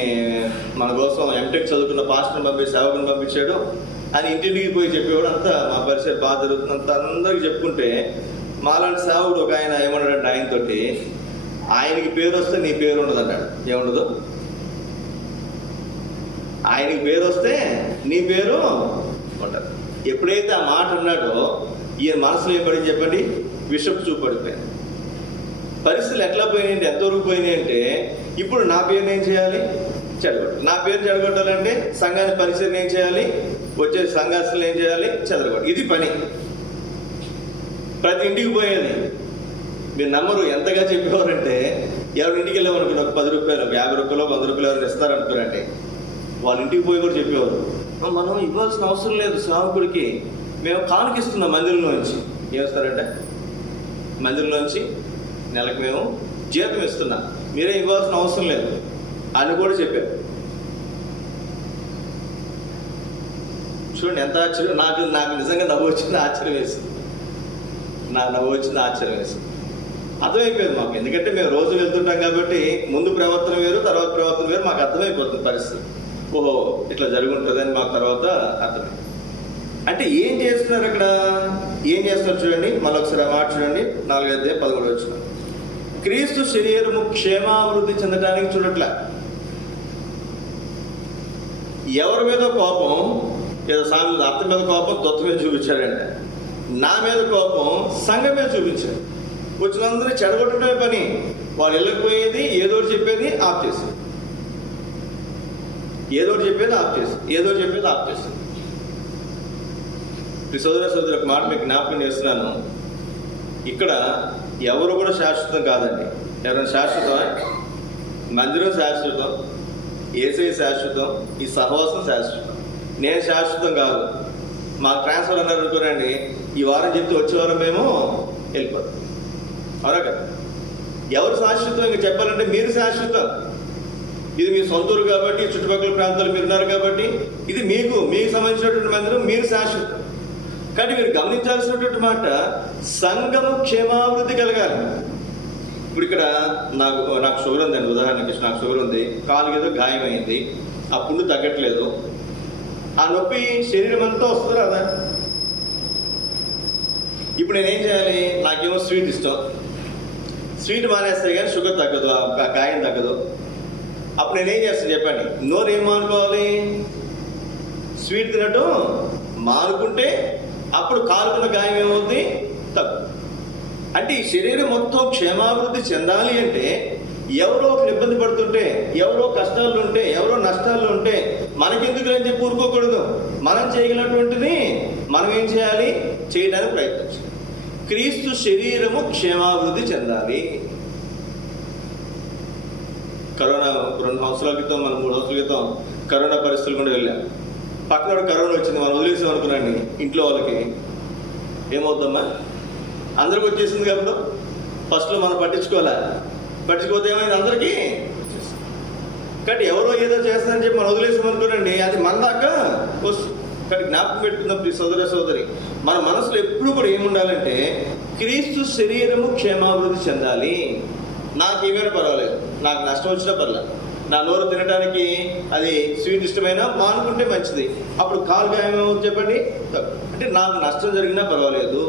మన కోసం ఎంటెక్ చదువుకున్న పాస్టర్ని సేవకుని పంపించాడు అని ఇంటింటికి పోయి చెప్పేవాడు. అంతా మా పరిచయం బాగా జరుగుతుంది అంతా అందరికి చెప్పుకుంటే, మాలాంటి సేవకుడు ఒక ఆయన ఏమన్నాడంటే ఆయనతోటి, ఆయనకి పేరు వస్తే నీ పేరు ఉండదు అన్నాడు. ఏముండదు? ఆయనకి పేరు వస్తే నీ పేరు ఉండదు. ఎప్పుడైతే ఆ మాట అన్నాడో ఈయన మనసులో ఏం పడింది చెప్పండి? విషపు చూపడిపోయింది. పరిస్థితులు ఎట్లా పోయినాయంటే, ఎంతవరకు పోయినాయి అంటే, ఇప్పుడు నా పేరుని ఏం చేయాలి? చెడగొట్టాలి. నా పేరు చెడగొట్టాలంటే సంఘాన్ని పరిచయం ఏం చేయాలి? వచ్చే సంఘాసులు ఏం చేయాలి? చెదరగొట్టాలి. ఇది పని. ప్రతి ఇంటికి పోయేది. మీరు నమ్మరు, ఎంతగా చెప్పేవారంటే ఎవరి ఇంటికి వెళ్ళామనుకోండి, ఒక 10 రూపాయలు, 50 రూపాయలు, 100 రూపాయలు ఎవరైనా ఇస్తారనుకోరండి, వాళ్ళ ఇంటికి పోయి కూడా చెప్పేవారు, మనం ఇవ్వాల్సిన అవసరం లేదు సేవకుడికి, మేము కానుకిస్తున్నాం మందిరంలోంచి. ఏమిస్తారంటే మందిరంలోంచి నెలకు మేము జీతం ఇస్తున్నాం, మీరే ఇవ్వాల్సిన అవసరం లేదు అని కూడా చెప్పారు. చూడండి ఎంత ఆశ్చర్యం. నాకు నిజంగా నవ్వు వచ్చింది, ఆశ్చర్యం వేసింది. ఆశ్చర్యం వేసింది. అర్థమైపోయింది మాకు, ఎందుకంటే మేము రోజు వెళ్తుంటాం కాబట్టి ముందు ప్రవర్తన వేరు, తర్వాత ప్రవర్తన వేరు, మాకు అర్థమైపోతుంది పరిస్థితి. ఓహో ఇట్లా జరుగుంటుందని మాకు తర్వాత అర్థమైంది. అంటే ఏం చేస్తున్నారు ఇక్కడ, ఏం చేస్తున్నారు చూడండి, మళ్ళీ ఒకసారి మాట చూడండి, 4:13 వచ్చిన. క్రీస్తు శరీరము క్షేమాభివృద్ధి చెందడానికి చూడట్లే. ఎవరి మీద కోపం, ఏదో సామి అత్త మీద కోపం దొత్త మీద చూపించాడంటే, నా మీద కోపం సంఘం మీద చూపించాడు. వచ్చినందరూ చెడగొట్టడమే పని. వాళ్ళు వెళ్ళకపోయేది ఏదో చెప్పేది ఆఫ్ చేసి, ఏదో చెప్పేది ఆఫ్ చేసి. సోదర ఒక మాట మీకు జ్ఞాపకం చేస్తున్నాను, ఇక్కడ ఎవరు కూడా శాశ్వతం కాదండి. ఎవరైనా శాశ్వతం? మందిరం శాశ్వతం, ఏసై శాశ్వతం, ఈ సహవాసం శాశ్వతం. నేను శాశ్వతం కాదు. మాకు ట్రాన్స్ఫర్ అన్నారు అనుకోరండి, ఈ వారం చెప్తే వచ్చే వారం మేము వెళ్ళిపోతాం. అవునా కదా? ఎవరు శాశ్వతం? ఇంకా చెప్పాలంటే మీరు శాశ్వతం. ఇది మీ సొంతూరు కాబట్టి, చుట్టుపక్కల ప్రాంతాలు మీరు ఉన్నారు కాబట్టి, ఇది మీకు సంబంధించినటువంటి మందిరం, మీరు శాశ్వతం. కానీ మీరు గమనించాల్సినటువంటి మాట, సంఘము క్షేమాభివృద్ధి కలగాలి. ఇప్పుడు ఇక్కడ నాకు షుగర్ ఉందండి, ఉదాహరణకి నాకు షుగర్ ఉంది, కాలుకి ఏదో గాయమైంది, ఆ పుండు తగ్గట్లేదు, ఆ నొప్పి శరీరం అంతా వస్తుంది కదా. ఇప్పుడు నేనేం చేయాలి? నాకేమో స్వీట్ ఇష్టం, స్వీట్ మానేస్తే కానీ షుగర్ తగ్గదు, ఆ గాయం తగ్గదు. అప్పుడు నేనేం చేస్తాను చెప్పండి? నోరు ఏం మానుకోవాలి? స్వీట్ తినటం మానుకుంటే అప్పుడు కాలుకున్న గాయం ఏమవుతుంది? తగ్గు. అంటే ఈ శరీరం మొత్తం క్షేమాభివృద్ధి చెందాలి అంటే, ఎవరో ఒకరు ఇబ్బంది పడుతుంటే, ఎవరో కష్టాలు ఉంటే, ఎవరో నష్టాలు ఉంటే మనకెందుకు అని చెప్పి ఊరుకోకూడదు. మనం చేయగలిగినటువంటిది మనం ఏం చేయాలి? చేయడానికి ప్రయత్నించాలి. క్రీస్తు శరీరము క్షేమాభివృద్ధి చెందాలి. కరోనా 2 సంవత్సరాల క్రితం, మనం 3 సంవత్సరాల క్రితం కరోనా పరిస్థితులు కూడా వెళ్ళాం. పక్కన కరోనా వచ్చింది, మనం వదిలేసాం అనుకున్నాండి. ఇంట్లో వాళ్ళకి ఏమవుతుందమ్మా, అందరికి వచ్చేసింది కాబట్టి ఫస్ట్లో మనం పట్టించుకోతే ఏమైంది అందరికీ. కాబట్టి ఎవరో ఏదో చేస్తారని చెప్పి మనం వదిలేసాం అనుకోనండి, అది మన దాకా వస్తుంది. కాబట్టి జ్ఞాపకం పెట్టుకున్నప్పుడు సోదరి, మన మనసులో ఎప్పుడు కూడా ఏముండాలంటే, క్రీస్తు శరీరము క్షేమాభివృద్ధి చెందాలి. నాకేమైనా పర్వాలేదు, నాకు నష్టం వచ్చినా పర్లేదు, నా నోరు తినడానికి అది స్వీట్ ఇష్టమైనా మానుకుంటే మంచిది. అప్పుడు కాలు గాయమేమవుతుంది చెప్పండి? అంటే నాకు నష్టం జరిగినా పర్వాలేదు.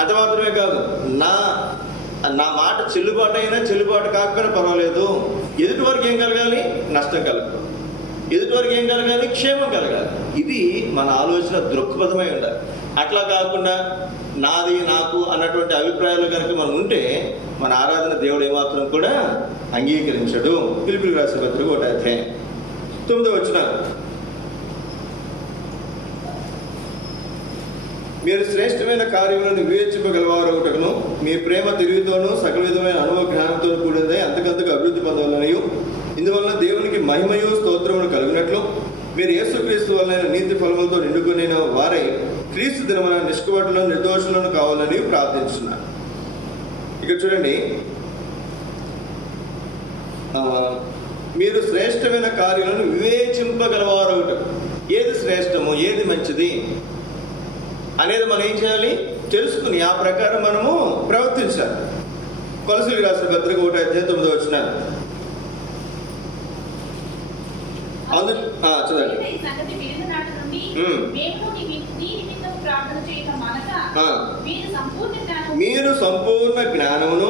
అంత మాత్రమే కాదు, నా మాట చెల్లుబాటు అయినా చెల్లుబాటు కాకపోయినా పర్వాలేదు. ఎదుటి వరకు ఏం కలగాలి? నష్టం కలగాలి. ఎదుటి వరకు ఏం కలగాలి? క్షేమం కలగాలి. ఇది మన ఆలోచన దృక్పథమై ఉండాలి. అట్లా కాకుండా నాది నాకు అన్నటువంటి అభిప్రాయాలు కనుక మనం ఉంటే మన ఆరాధన దేవుడు ఏమాత్రం కూడా అంగీకరించడు. ఫిలిప్పీయులకు రాసిన పత్రిక 1:9 వచ్చిన, మీరు శ్రేష్టమైన కార్యములను వివేచింపగలవారొకటను, మీ ప్రేమ తిరుగుతోనూ సకల విధమైన అనుభవ జ్ఞానంతో కూడినదై అంతకంతకు అభివృద్ధి పొందవలనయు, ఇందువలన దేవునికి మహిమయు స్తోత్రమును కలుగునట్లు మీరు యేసుక్రీస్తు వలన నీతి ఫలములతో నిండుకునే వారై క్రీస్తు దినమున నిష్కపటులను నిర్దోషులను కావాలని ప్రార్థించున్నారు. ఇక్కడ చూడండి, మీరు శ్రేష్టమైన కార్యాలను వివేచింపగలవారొకట. ఏది శ్రేష్టము, ఏది మంచిది అనేది మనం ఏం చేయాలి? తెలుసుకుని ఆ ప్రకారం మనము ప్రవర్తించాలి. కొలసీలకు రాసిన పత్రిక 1:9 వచ్చిన చదవండి. మీరు సంపూర్ణ జ్ఞానమును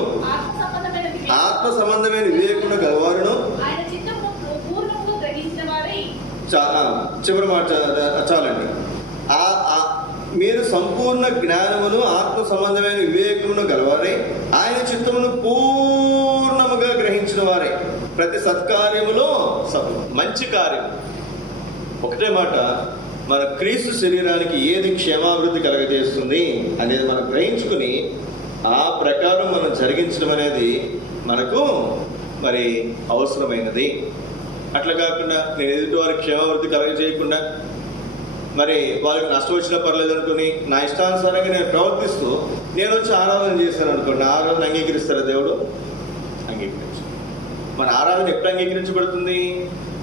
ఆత్మ సంబంధమైన వివేకమును గలవారును, చివరి మాట చాలండి. మీరు సంపూర్ణ జ్ఞానమును ఆత్మ సంబంధమైన వివేకమును గలవారై ఆయన చిత్తమును పూర్ణముగా గ్రహించిన వారే ప్రతి సత్కార్యములో మంచి కార్యం. ఒకటే మాట, మన క్రీస్తు శరీరానికి ఏది క్షేమాభివృద్ధి కలగజేస్తుంది అనేది మనం గ్రహించుకుని ఆ ప్రకారం మనం జరిగించడం అనేది మనకు మరి అవసరమైనది. అట్లా కాకుండా నేను ఎదుటి వారికి క్షేమాభివృద్ధి కలగ చేయకుండా మరి వాళ్ళకి నష్టం వచ్చినా పర్లేదు అనుకుని నా ఇష్టానుసారంగా నేను ప్రవర్తిస్తూ నేను వచ్చి ఆరాధన చేశాను అనుకోండి, ఆరాధన అంగీకరిస్తారా దేవుడు? అంగీకరించు. మన ఆరాధన ఎప్పుడు అంగీకరించబడుతుంది?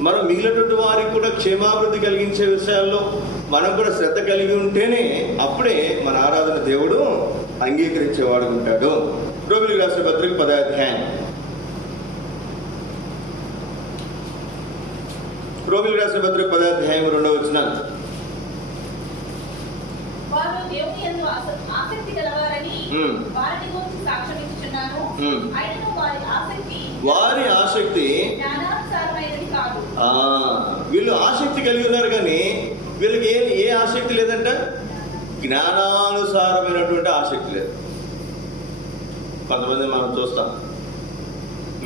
మనం మిగిలినటువంటి వారికి కూడా క్షేమాభివృద్ధి కలిగించే విషయాల్లో మనం కూడా శ్రద్ధ కలిగి ఉంటేనే అప్పుడే మన ఆరాధన దేవుడు అంగీకరించేవాడు ఉంటాడు. రోమిలికి రాసిన పత్రిక 10వ అధ్యాయం. రోమిలికి రాసిన పత్రిక 10వ అధ్యాయం 2వ వచనం. వారు దేవుని యందు ఆసక్తి గలవారని వారిని గురించి సాక్ష్యం ఇచ్చుచున్నాను. అయినను వారి ఆసక్తి జ్ఞానానుసారమైనది కాదు. వీళ్ళు ఆసక్తి కలిగి ఉన్నారు కానీ వీళ్ళకి ఏ ఆసక్తి లేదంట? జ్ఞానానుసారమైనటువంటి ఆసక్తి లేదు. కొంతమంది మనం చూస్తాం,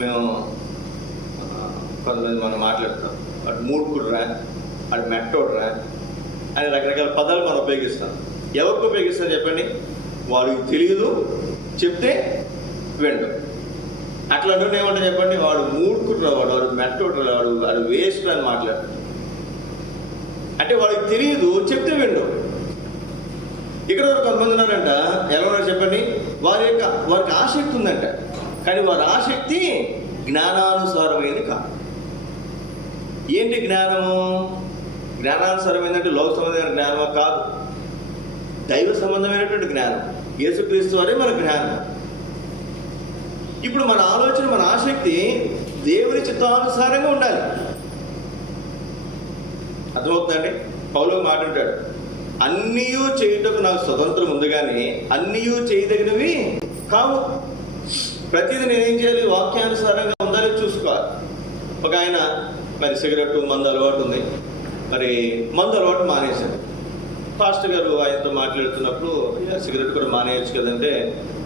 మేము కొంతమంది మనం మాట్లాడతాం, వాడు మూడ్కుడురా, వాడు మెట్టోడురా అని రకరకాల పదాలు మనం ఉపయోగిస్తాం. ఎవరికి ఉపయోగిస్తాం చెప్పండి? వాడికి తెలియదు, చెప్తే వెండు. అట్లాంటి ఏమంటే చెప్పండి, వాడు మూడ్కుడురా, వాడు మెట్టోడురా, వాడు వేస్ట్ అని మాట్లాడతాడు. అంటే వాడికి తెలియదు, చెప్తే వెండు. ఇక్కడ కొంతమంది ఉన్నారంట, ఎలా ఉన్నారు చెప్పండి? వారికి ఆసక్తి ఉందంట, కానీ వారి ఆసక్తి జ్ఞానానుసారమైనది కాదు. ఏంటి జ్ఞానము? జ్ఞానానుసారమైనటువంటి లోక సంబంధమైన జ్ఞానమా? కాదు. దైవ సంబంధమైనటువంటి జ్ఞానం, యేసుక్రీస్తు వారే మన జ్ఞానం. ఇప్పుడు మన ఆలోచన, మన ఆసక్తి దేవుని చిత్తానుసారంగా ఉండాలి. అర్థమవుతుందండి? పౌలు మాట అంటాడు, అన్నీ చేయుటకు నాకు స్వతంత్రం ఉంది కానీ అన్నీ చేయదగినవి కావు. ప్రతిదీ నేనేం చేయాలి? వాక్యానుసారంగా ఉండాలి, చూసుకోవాలి. ఒక ఆయన మరి సిగరెట్, మందు అలవాటు ఉంది. మరి మందు అలవాటు మానేశాడు. పాస్టర్ గారు ఆయనతో మాట్లాడుతున్నప్పుడు, సిగరెట్ కూడా మానేయచ్చు కదంటే,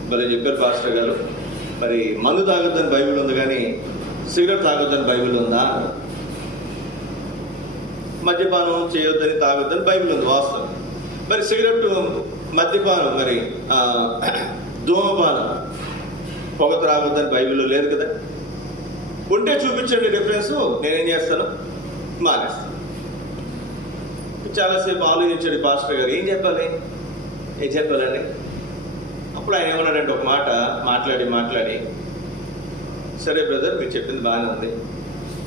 మరి చెప్పారు పాస్టర్ గారు, మరి మందు తాగొద్దని బైబిల్ ఉంది కానీ సిగరెట్ తాగొద్దని బైబిల్ ఉందా? మద్యపానం చేయొద్దని, తాగొద్దని బైబిల్ ఉంది, వాస్తవం. మరి సిగరెట్, మద్యపానం, మరి ధూమపానం, పొగ త్రాగొద్దని బైబిల్లో లేదు కదా. ఉంటే చూపించండి డిఫరెన్స్, నేనేం చేస్తాను? మానేస్తాను. చాలాసేపు ఆలోచించాడు పాస్టర్ గారు, ఏం చెప్పాలండి? అప్పుడు ఆయన ఏమన్నాడంటే, ఒక మాట మాట్లాడి సరే బ్రదర్, మీరు చెప్పింది బాగానే ఉంది,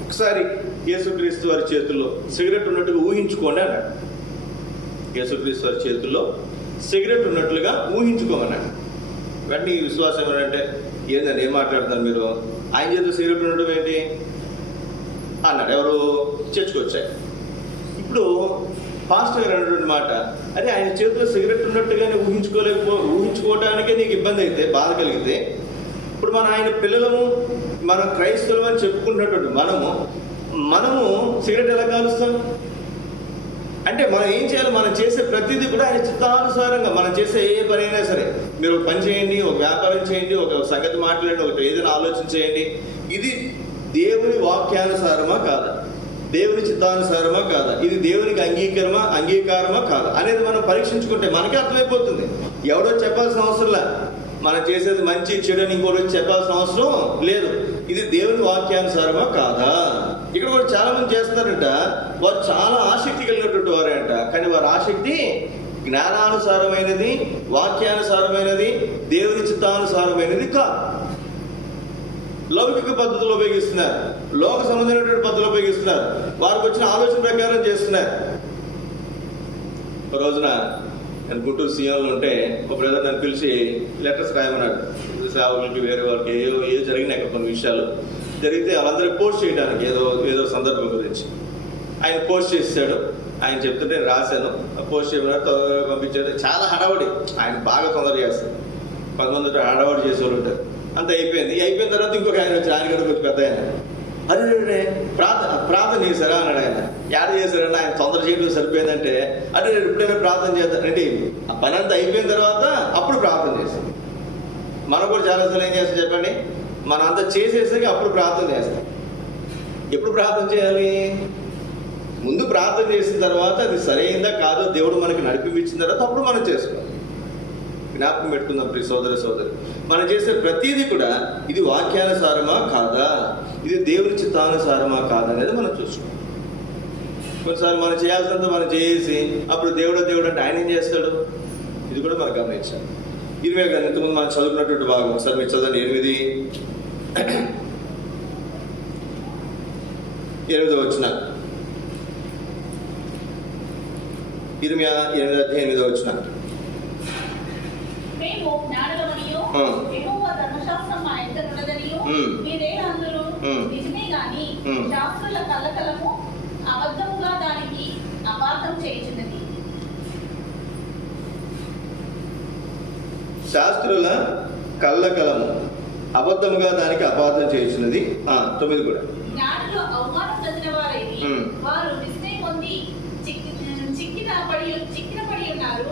ఒకసారి యేసుక్రీస్తు వారి చేతుల్లో సిగరెట్ ఉన్నట్టుగా ఊహించుకోండి అన్నాడు. యేసుక్రీస్తు వారి చేతుల్లో సిగరెట్ ఉన్నట్లుగా ఊహించుకోమన్నాడు. వెంటనే ఈ విశ్వాసం ఏమంటే, ఏందండి ఏం మాట్లాడుతున్నారు మీరు? ఆయన చేతుల్లో సిగరెట్ ఉండడం ఏంటి అన్నాడు. ఎవరు? చర్చకొచ్చాయి. ఇప్పుడు పాస్టర్ గారు అన్నటువంటి మాట, అదే ఆయన చేతిలో సిగరెట్ ఉన్నట్టుగానే ఊహించుకోవడానికే నీకు ఇబ్బంది అయితే, బాధ కలిగితే, ఇప్పుడు మన ఆయన పిల్లలము, మనం క్రైస్తవులు అని చెప్పుకున్నటువంటి మనము సిగరెట్ ఎలా కాలుస్తాం? అంటే మనం ఏం చేయాలి? మనం చేసే ప్రతిదీ కూడా ఆయన చిత్తానుసారంగా, మనం చేసే ఏ పని అయినా సరే, మీరు ఒక పని చేయండి, ఒక వ్యాపారం చేయండి, ఒక సంగతి మాట్లాడండి, ఒక ఏదైనా ఆలోచన చేయండి, ఇది దేవుని వాక్యానుసారమా కాదా? దేవుని చిత్తానుసారమా కాదా? ఇది దేవునికి అంగీకారమా కాదా అనేది మనం పరీక్షించుకుంటే మనకే అర్థమైపోతుంది. ఎవడో చెప్పాల్సిన అవసరంలా, మనం చేసేది మంచి చెడు అని ఇంకోటి చెప్పాల్సిన అవసరం లేదు. ఇది దేవుని వాక్యానుసారమా కాదా? ఇక్కడ కూడా చాలా మంది చేస్తున్నారంట, వారు చాలా ఆసక్తి కలిగినటువంటి వారే అంట, కానీ వారి ఆసక్తి జ్ఞానానుసారమైనది, వాక్యానుసారమైనది, దేవుని చిత్తానుసారమైనది కాదు. లౌకిక పద్ధతులు ఉపయోగిస్తున్నారు, లోక సంబంధమైనటువంటి పద్ధతులు ఉపయోగిస్తున్నారు, వారికి వచ్చిన ఆలోచన ప్రకారం చేస్తున్నారు. ఒక రోజున నేను గుంటూరు సీఎంలో ఉంటే ఒక బ్రదర్ నన్ను పిలిచి లెటర్స్ రాయమన్నాడు. సేవకులకి, వేరే వారికి ఏదో జరిగినాయి కొన్ని విషయాలు జరిగితే వాళ్ళందరికీ పోస్ట్ చేయడానికి ఏదో సందర్భం గురించి ఆయన పోస్ట్ చేశాడు. ఆయన చెప్తుంటే నేను రాశాను, పోస్ట్ చేయమన్నారు, తొందరగా పంపించాడు. చాలా హడావడి, ఆయన బాగా తొందర చేస్తారు. కొంతమంది హడావడి చేసేవాళ్ళు ఉంటారు. అంత అయిపోయిన తర్వాత ఇంకొక ఆయన వచ్చి, ఆయన కూడా కొంచెం పెద్ద ఆయన, అరే ప్రార్థన చేశారా అన్నాడు. ఆయన యాడ్ చేశారని ఆయన తొందర చేయడం సరిపోయిందంటే, అరే ఎప్పుడైనా ప్రార్థన చేద్దానంటే, ఆ పని అంతా అయిపోయిన తర్వాత అప్పుడు ప్రార్థన చేస్తాం. మనం కూడా చాలాసార్లు ఏం చేస్తాం చెప్పండి? మనం అంతా చేసేసాక అప్పుడు ప్రార్థన చేస్తాం. ఎప్పుడు ప్రార్థన చేయాలి? ముందు ప్రార్థన చేసిన తర్వాత అది సరైందా కాదో దేవుడు మనకి నడిపించిన తర్వాత అప్పుడు మనం చేసుకోవాలి. జ్ఞాపకం పెట్టుకుందాం ప్రియ సోదర సోదరి. మనం చేసే ప్రతిదీ కూడా ఇది వాక్యానుసారమా కాదా, ఇది దేవుని చిత్తానుసారమా కాదా అనేది మనం చూసుకోవాలి. కొన్నిసార్లు మనం చేయాల్సినంత మనం చేసి అప్పుడు దేవుడు అంటే ఆయన ఏం చేస్తాడు, ఇది కూడా మనం గమనించాలి. 20 గ్రంథం ఇంతకుముందు మనం చదువుకున్నటువంటి భాగం ఒకసారి మీరు చదవండి. 8 వచ్చిన 8 వచ్చిన మేము జ్ఞానులమనియు యెహోవా ధర్మశాస్త్రం మా యొద్ద ఉన్నదనియు మీరేనందరూ నిజమే గాని శాస్త్రుల కల్లకలము అబద్ధముగా దానికి అపార్థం చేయుచున్నది. శాస్త్రుల కల్లకలము అబద్ధముగా దానికి అపార్థం చేయుచున్నది. 9 కూడా జ్ఞానులు అవమానం చెందిన వారైతే వారు నిశ్చయం పొంది చిక్కిన పడి ఉన్నారు.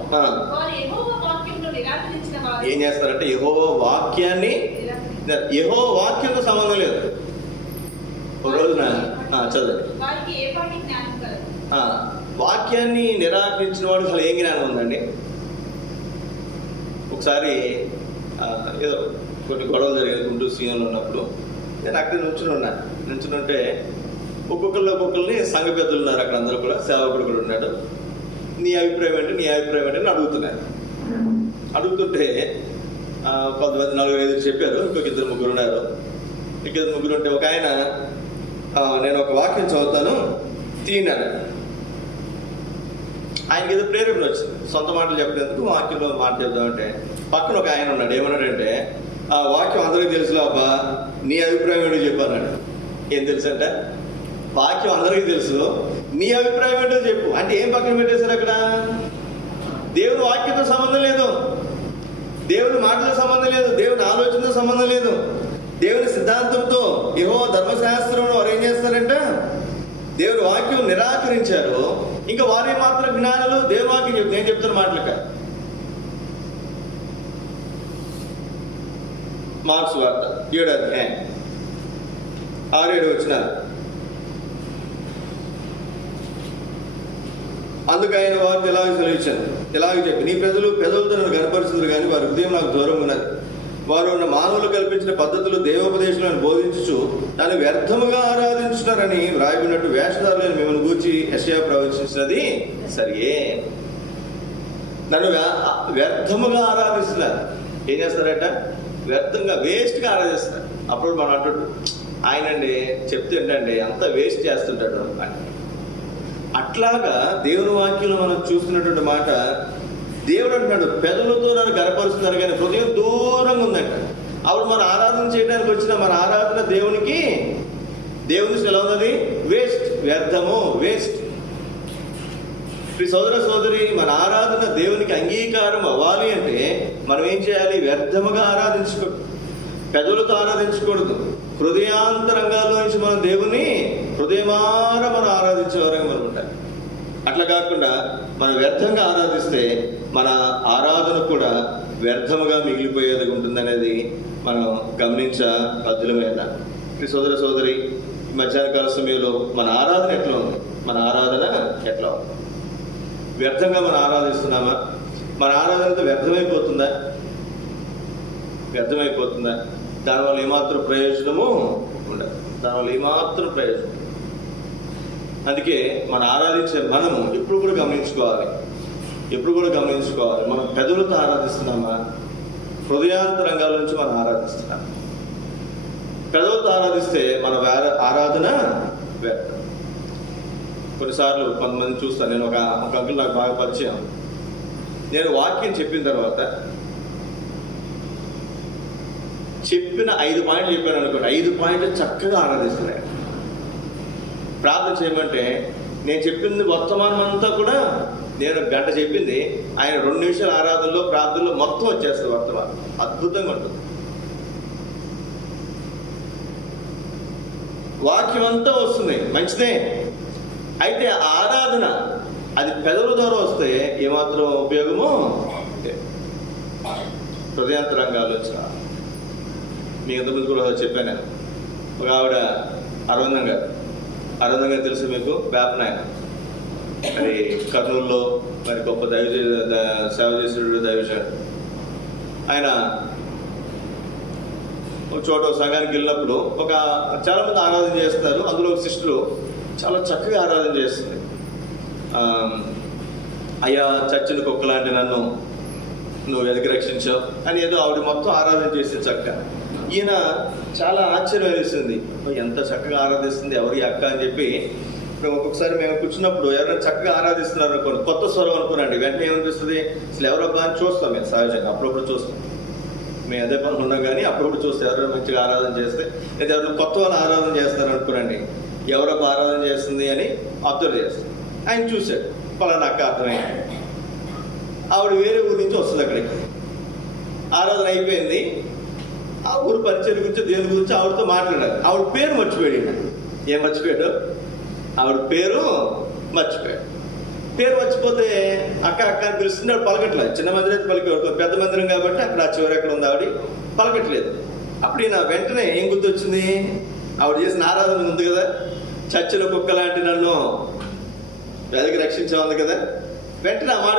వారు యెహోవా వాక్యమును నిరాకరించిన వారు ఏం చేస్తారంటే యెహోవా వాక్యంతో సంబంధం లేదు. ఒక రోజున చదవండి, వారికి ఏ పాటి జ్ఞానం కలదు. వాక్యాన్ని నిరాకరించిన వాడు అసలు ఏం జ్ఞానం ఉందండి? ఒకసారి ఏదో కొన్ని గొడవలు జరిగేది గుంటూరు సీఎంలో ఉన్నప్పుడు నేను అక్కడ నుంచుంటే ఒక్కొక్కరిని సంఘ పెద్దలు ఉన్నారు అక్కడ, అందరూ కూడా సేవకుడు కూడా ఉన్నాడు. నీ అభిప్రాయం ఏంటి అని అడుగుతుంటే కొంతమంది 4-5 చెప్పారు. ఇంకొక 2-3 ఉన్నారు. ఇంకొక 3 ఉంటే ఒక ఆయన నేను ఒక వాక్యం చదువుతాను తీయనాడు. ఆయనకి ఏదో ప్రేరేపణ వచ్చింది సొంత మాటలు చెప్పేందుకు, వాక్యంలో మాట చెప్దామంటే పక్కన ఒక ఆయన ఉన్నాడు. ఏమన్నాడంటే, ఆ వాక్యం అందరికీ తెలుసులో అబ్బా, నీ అభిప్రాయం ఏంటో చెప్పన్నాడు. ఏం తెలుసు అంటే, వాక్యం అందరికీ తెలుసు, నీ అభిప్రాయం ఏంటో చెప్పు అంటే ఏం పక్కన పెట్టేశారు అక్కడ? దేవుని వాక్యంతో సంబంధం లేదు, దేవుని మాటలతో సంబంధం లేదు, దేవుని ఆలోచనతో సంబంధం లేదు, దేవుని సిద్ధాంతంతో. యెహోవా ధర్మశాస్త్రంలో వారు ఏం చేస్తారంటే దేవుని వాక్యం నిరాకరించారు. ఇంకా వారే మాత్రం జ్ఞానులు, దేవుని వాక్యం చెప్తే నేను చెప్తున్న మాటలక. మార్క్స్ వార్త 7 అధ్యాయం 6-7 వచ్చినారు. అందుకు ఆయన వారికి ఎలాగ చెప్పి, నీ పెదవులతో నన్ను గనపరుచుదురు కానీ వారి హృదయం నాకు దూరం ఉన్నది. వారు ఉన్న మానవులు కల్పించిన పద్ధతులు దేవోపదేశాలను బోధించుచు దాన్ని వ్యర్థముగా ఆరాధించున్నారని వ్రాయబడినట్టు వేషధారులను మిమ్మల్ని గూర్చి యెషయా ప్రవచించినది సరియే. నన్ను వ్యర్థముగా ఆరాధిస్తున్నారు. ఏం చేస్తారట? వ్యర్థంగా, వేస్ట్గా ఆరాధిస్తారు. అప్పుడు మనం అంటుంటాం, ఆయనండి చెప్తే ఏంటండి అంత వేస్ట్ చేస్తుంటాడు అని. అట్లాగా దేవుని వాక్యంలో మనం చూస్తున్నటువంటి మాట, దేవుడు అంటున్నాడు పెదవులతో నన్ను గనపరుస్తున్నారు కానీ హృదయం దూరంగా ఉందంట. అప్పుడు మనం ఆరాధన చేయడానికి వచ్చిన మన ఆరాధన దేవునికి ఎలా ఉన్నది? వేస్ట్, వ్యర్థము, వేస్ట్. సోదర సోదరి, మన ఆరాధన దేవునికి అంగీకారం అవ్వాలి అంటే మనం ఏం చేయాలి? వ్యర్థముగా ఆరాధించకూడదు, పెదవులతో ఆరాధించకూడదు. హృదయాంతరంగాల్లో నుంచి మనం దేవుని హృదయమార మనం ఆరాధించే వరకు మనం ఉంటాం. అట్లా కాకుండా మనం వ్యర్థంగా ఆరాధిస్తే మన ఆరాధన కూడా వ్యర్థముగా మిగిలిపోయేది ఉంటుందనేది మనం గమనించబద్దులమైన. సోదర సోదరి, మధ్యాహ్న కాల సమయంలో మన ఆరాధన ఎట్లా ఉంది? వ్యర్థంగా మనం ఆరాధిస్తున్నామా? మన ఆరాధనతో వ్యర్థమైపోతుందా? దానివల్ల ఏమాత్రం ప్రయోజనము ఉండదు. అందుకే మనం ఆరాధించే మనము ఎప్పుడు కూడా గమనించుకోవాలి, మనం పెదవులతో ఆరాధిస్తున్నామా, హృదయాంతరంగాల నుంచి మనం ఆరాధిస్తున్నాం. పెదవులతో ఆరాధిస్తే మన ఆరాధన వ్యర్థం. కొన్నిసార్లు కొంతమంది చూస్తాను, నేను ఒక అంకుల్ నాకు బాగా పరిచయం. నేను వాక్యం చెప్పిన తర్వాత చెప్పిన 5 పాయింట్లు చెప్పాను అనుకోండి, 5 పాయింట్లు చక్కగా ఆరాధిస్తున్నాయి. ప్రార్థన చేయమంటే నేను చెప్పింది వర్తమానం అంతా కూడా, నేను గంట చెప్పింది ఆయన 2 నిమిషాల ఆరాధనలో ప్రార్థనలో మొత్తం వచ్చేస్తుంది వర్తమానం. అద్భుతంగా ఉంటుంది. వాక్యం అంతా వస్తుంది, మంచిదే. అయితే ఆరాధన అది పెదవుల ద్వారా వస్తే ఏమాత్రం ఉపయోగము? హృదయాంతరంగాలు వచ్చిన మీ ఇంతకుముందు కూడా చెప్పాను. ఒక ఆవిడ అరవిందం గారు తెలుసు మీకు, వేపనాయన, మరి కర్నూలులో మరి గొప్ప సేవ చేసేటువంటి దైవజనుడు. ఆయన ఒక చోట సంఘానికి వెళ్ళినప్పుడు చాలా మంది ఆరాధన చేస్తున్నారు. అందులో ఒక సిస్టరు చాలా చక్కగా ఆరాధన చేస్తుంది. అయ్యా చచ్చిన కుక్క లాంటి నన్ను నువ్వు వెతికి రక్షించావు అని ఏదో ఆవిడ మొత్తం ఆరాధన చేసింది చక్కగా. ఈయన చాలా ఆశ్చర్యం వేసింది, ఎంత చక్కగా ఆరాధిస్తుంది ఎవరి అక్క అని చెప్పి. ఇప్పుడు ఒక్కొక్కసారి మేము కూర్చున్నప్పుడు ఎవరైనా చక్కగా ఆరాధిస్తున్నారు అనుకోండి, కొత్త స్వరం అనుకోనండి, వెంటనే ఏమనిపిస్తుంది, అసలు ఎవరబ్బా అని చూస్తాం. మేము సహజంగా అప్పుడప్పుడు చూస్తాం, మేము అదే పనులు ఉన్నాం కానీ అప్పుడప్పుడు చూస్తే ఎవరైనా మంచిగా ఆరాధన చేస్తే, లేదా ఎవరైనా కొత్త వాళ్ళు ఆరాధన చేస్తారు అనుకోనండి, ఎవరొక ఆరాధన చేస్తుంది అని అబ్జర్వ్ చేస్తాం. ఆయన చూశాడు, పలానా అక్క అర్థమైంది. ఆవిడ వేరే ఊరి నుంచి వస్తుంది అక్కడికి. ఆరాధన అయిపోయింది, ఆ ఊరు పరిచయం గురించి దేని గురించి ఆవిడతో మాట్లాడారు. ఆవిడ పేరు మర్చిపోయాడు. ఏం మర్చిపోయాడు? ఆవిడ పేరు మర్చిపోయాడు. పేరు మర్చిపోతే అక్క అక్క అని పిలుస్తున్నాడు, పలకట్లేదు. చిన్న మందిరం అయితే పలికేవాడు, పెద్ద మందిరం కాబట్టి అక్కడ ఆ చివరి ఎక్కడ ఉంది ఆవిడ, పలకట్లేదు. అప్పుడు ఈయన వెంటనే ఏం గుర్తొచ్చింది, ఆవిడ చేసిన ఆరాధన ఉంది కదా, చచ్చిన కుక్క లాంటి నన్ను వెదకి రక్షించాలి కదా. వెంటనే ఆ మాట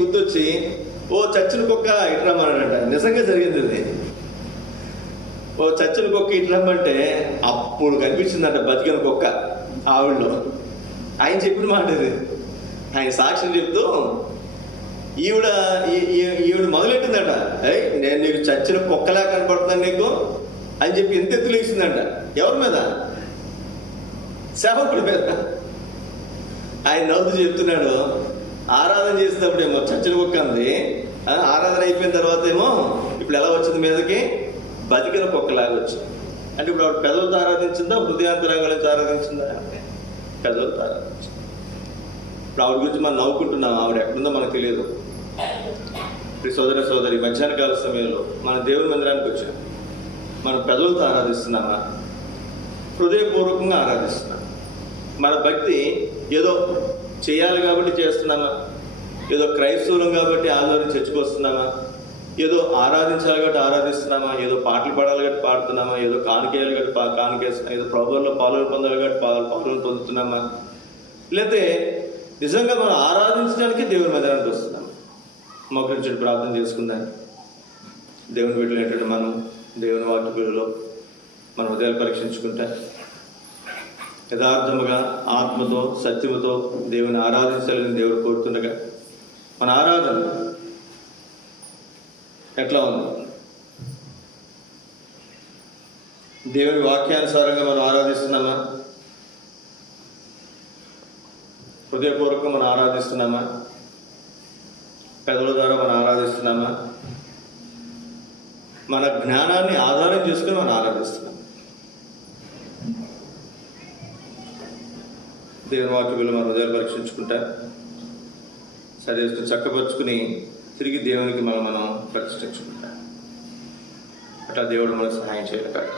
గుర్తొచ్చి, ఓ చచ్చిన కుక్క ఇటు రమ్మన్నాడంట. నిజంగా జరిగింది అది. ఓ చచ్చిన కుక్క ఇటు రమ్మంటే అప్పుడు కనిపించిందంట బతికిన కుక్క ఆవిడలో. ఆయన చెప్పిన మాట ఇది. ఆయన సాక్ష్యం చెప్తూ ఈవిడ మొదలెట్టిందట, నేను నీకు చచ్చిన కుక్కలా కనపడుతున్నాను నీకు అని చెప్పి ఎంత ఎత్తులేసిందంట. ఎవరి మీద? సేవకుడి మీద. ఆయన నవ్వుతూ చెప్తున్నాడు, ఆరాధన చేసేటప్పుడేమో చచ్చిన కుక్క అంది, ఆరాధన అయిపోయిన తర్వాత ఏమో ఇప్పుడు ఎలా వచ్చింది మీదకి, బతికిన కుక్కలాగా వచ్చింది. అంటే ఇప్పుడు ఆవిడ పెదవులతో ఆరాధించిందా, హృదయాంతరాగాలతో ఆరాధించిందా? పెదవులతో ఆరాధించింది. ఇప్పుడు ఆవిడ గురించి మనం నవ్వుకుంటున్నాం, ఆవిడ ఎక్కడుందో మనకు తెలియదు. సోదరి మధ్యాహ్న కాల సమయంలో మన దేవుని మందిరానికి వచ్చాం. మనం పెదవులతో ఆరాధిస్తున్నామా, హృదయపూర్వకంగా ఆరాధిస్తున్నాం? మన భక్తి ఏదో చేయాలి కాబట్టి చేస్తున్నామా, ఏదో క్రైస్తవులం కాబట్టి ఆదివారం చర్చకు వస్తున్నామా, ఏదో ఆరాధించాలి కాబట్టి ఆరాధిస్తున్నామా, ఏదో పాటలు పాడాలి కాబట్టి పాడుతున్నామా, ఏదో కానుకేయాలి కాబట్టి కానుకేస్తున్నామా, ఏదో ప్రభువుల్లో పాలు పొందాలి కాబట్టి పాలు పొందుతున్నామా, లేకపోతే నిజంగా మనం ఆరాధించడానికి దేవుని మందిరానికి వస్తున్నాం? మోకరించి ప్రార్థన చేసుకుందాం. దేవుని బిడ్డలు ఏంటంటే మనం దేవుని వాక్యలో మన హృదయాలు పరీక్షించుకుంటా యథార్థముగా ఆత్మతో సత్యముతో దేవుని ఆరాధించాలని దేవుడు కోరుతుండగా మన ఆరాధన ఎట్లా ఉంది? దేవుని వాక్యానుసారంగా మనం ఆరాధిస్తున్నామా? హృదయపూర్వకంగా మనం ఆరాధిస్తున్నామా? పెదవుల ద్వారా మనం ఆరాధిస్తున్నామా? మన జ్ఞానాన్ని ఆధారం చేసుకుని మనం ఆరాధిస్తున్నాం. దేవుని వాక్యంలో మన హృదయాలు పరీక్షించుకుంటా సరిచేసుకుని చక్కపరుచుకుని తిరిగి దేవునికి మనం ప్రతిష్ఠించుకుంటాం. అట్లా దేవుడు మనకు సహాయం చేయగలగాలి.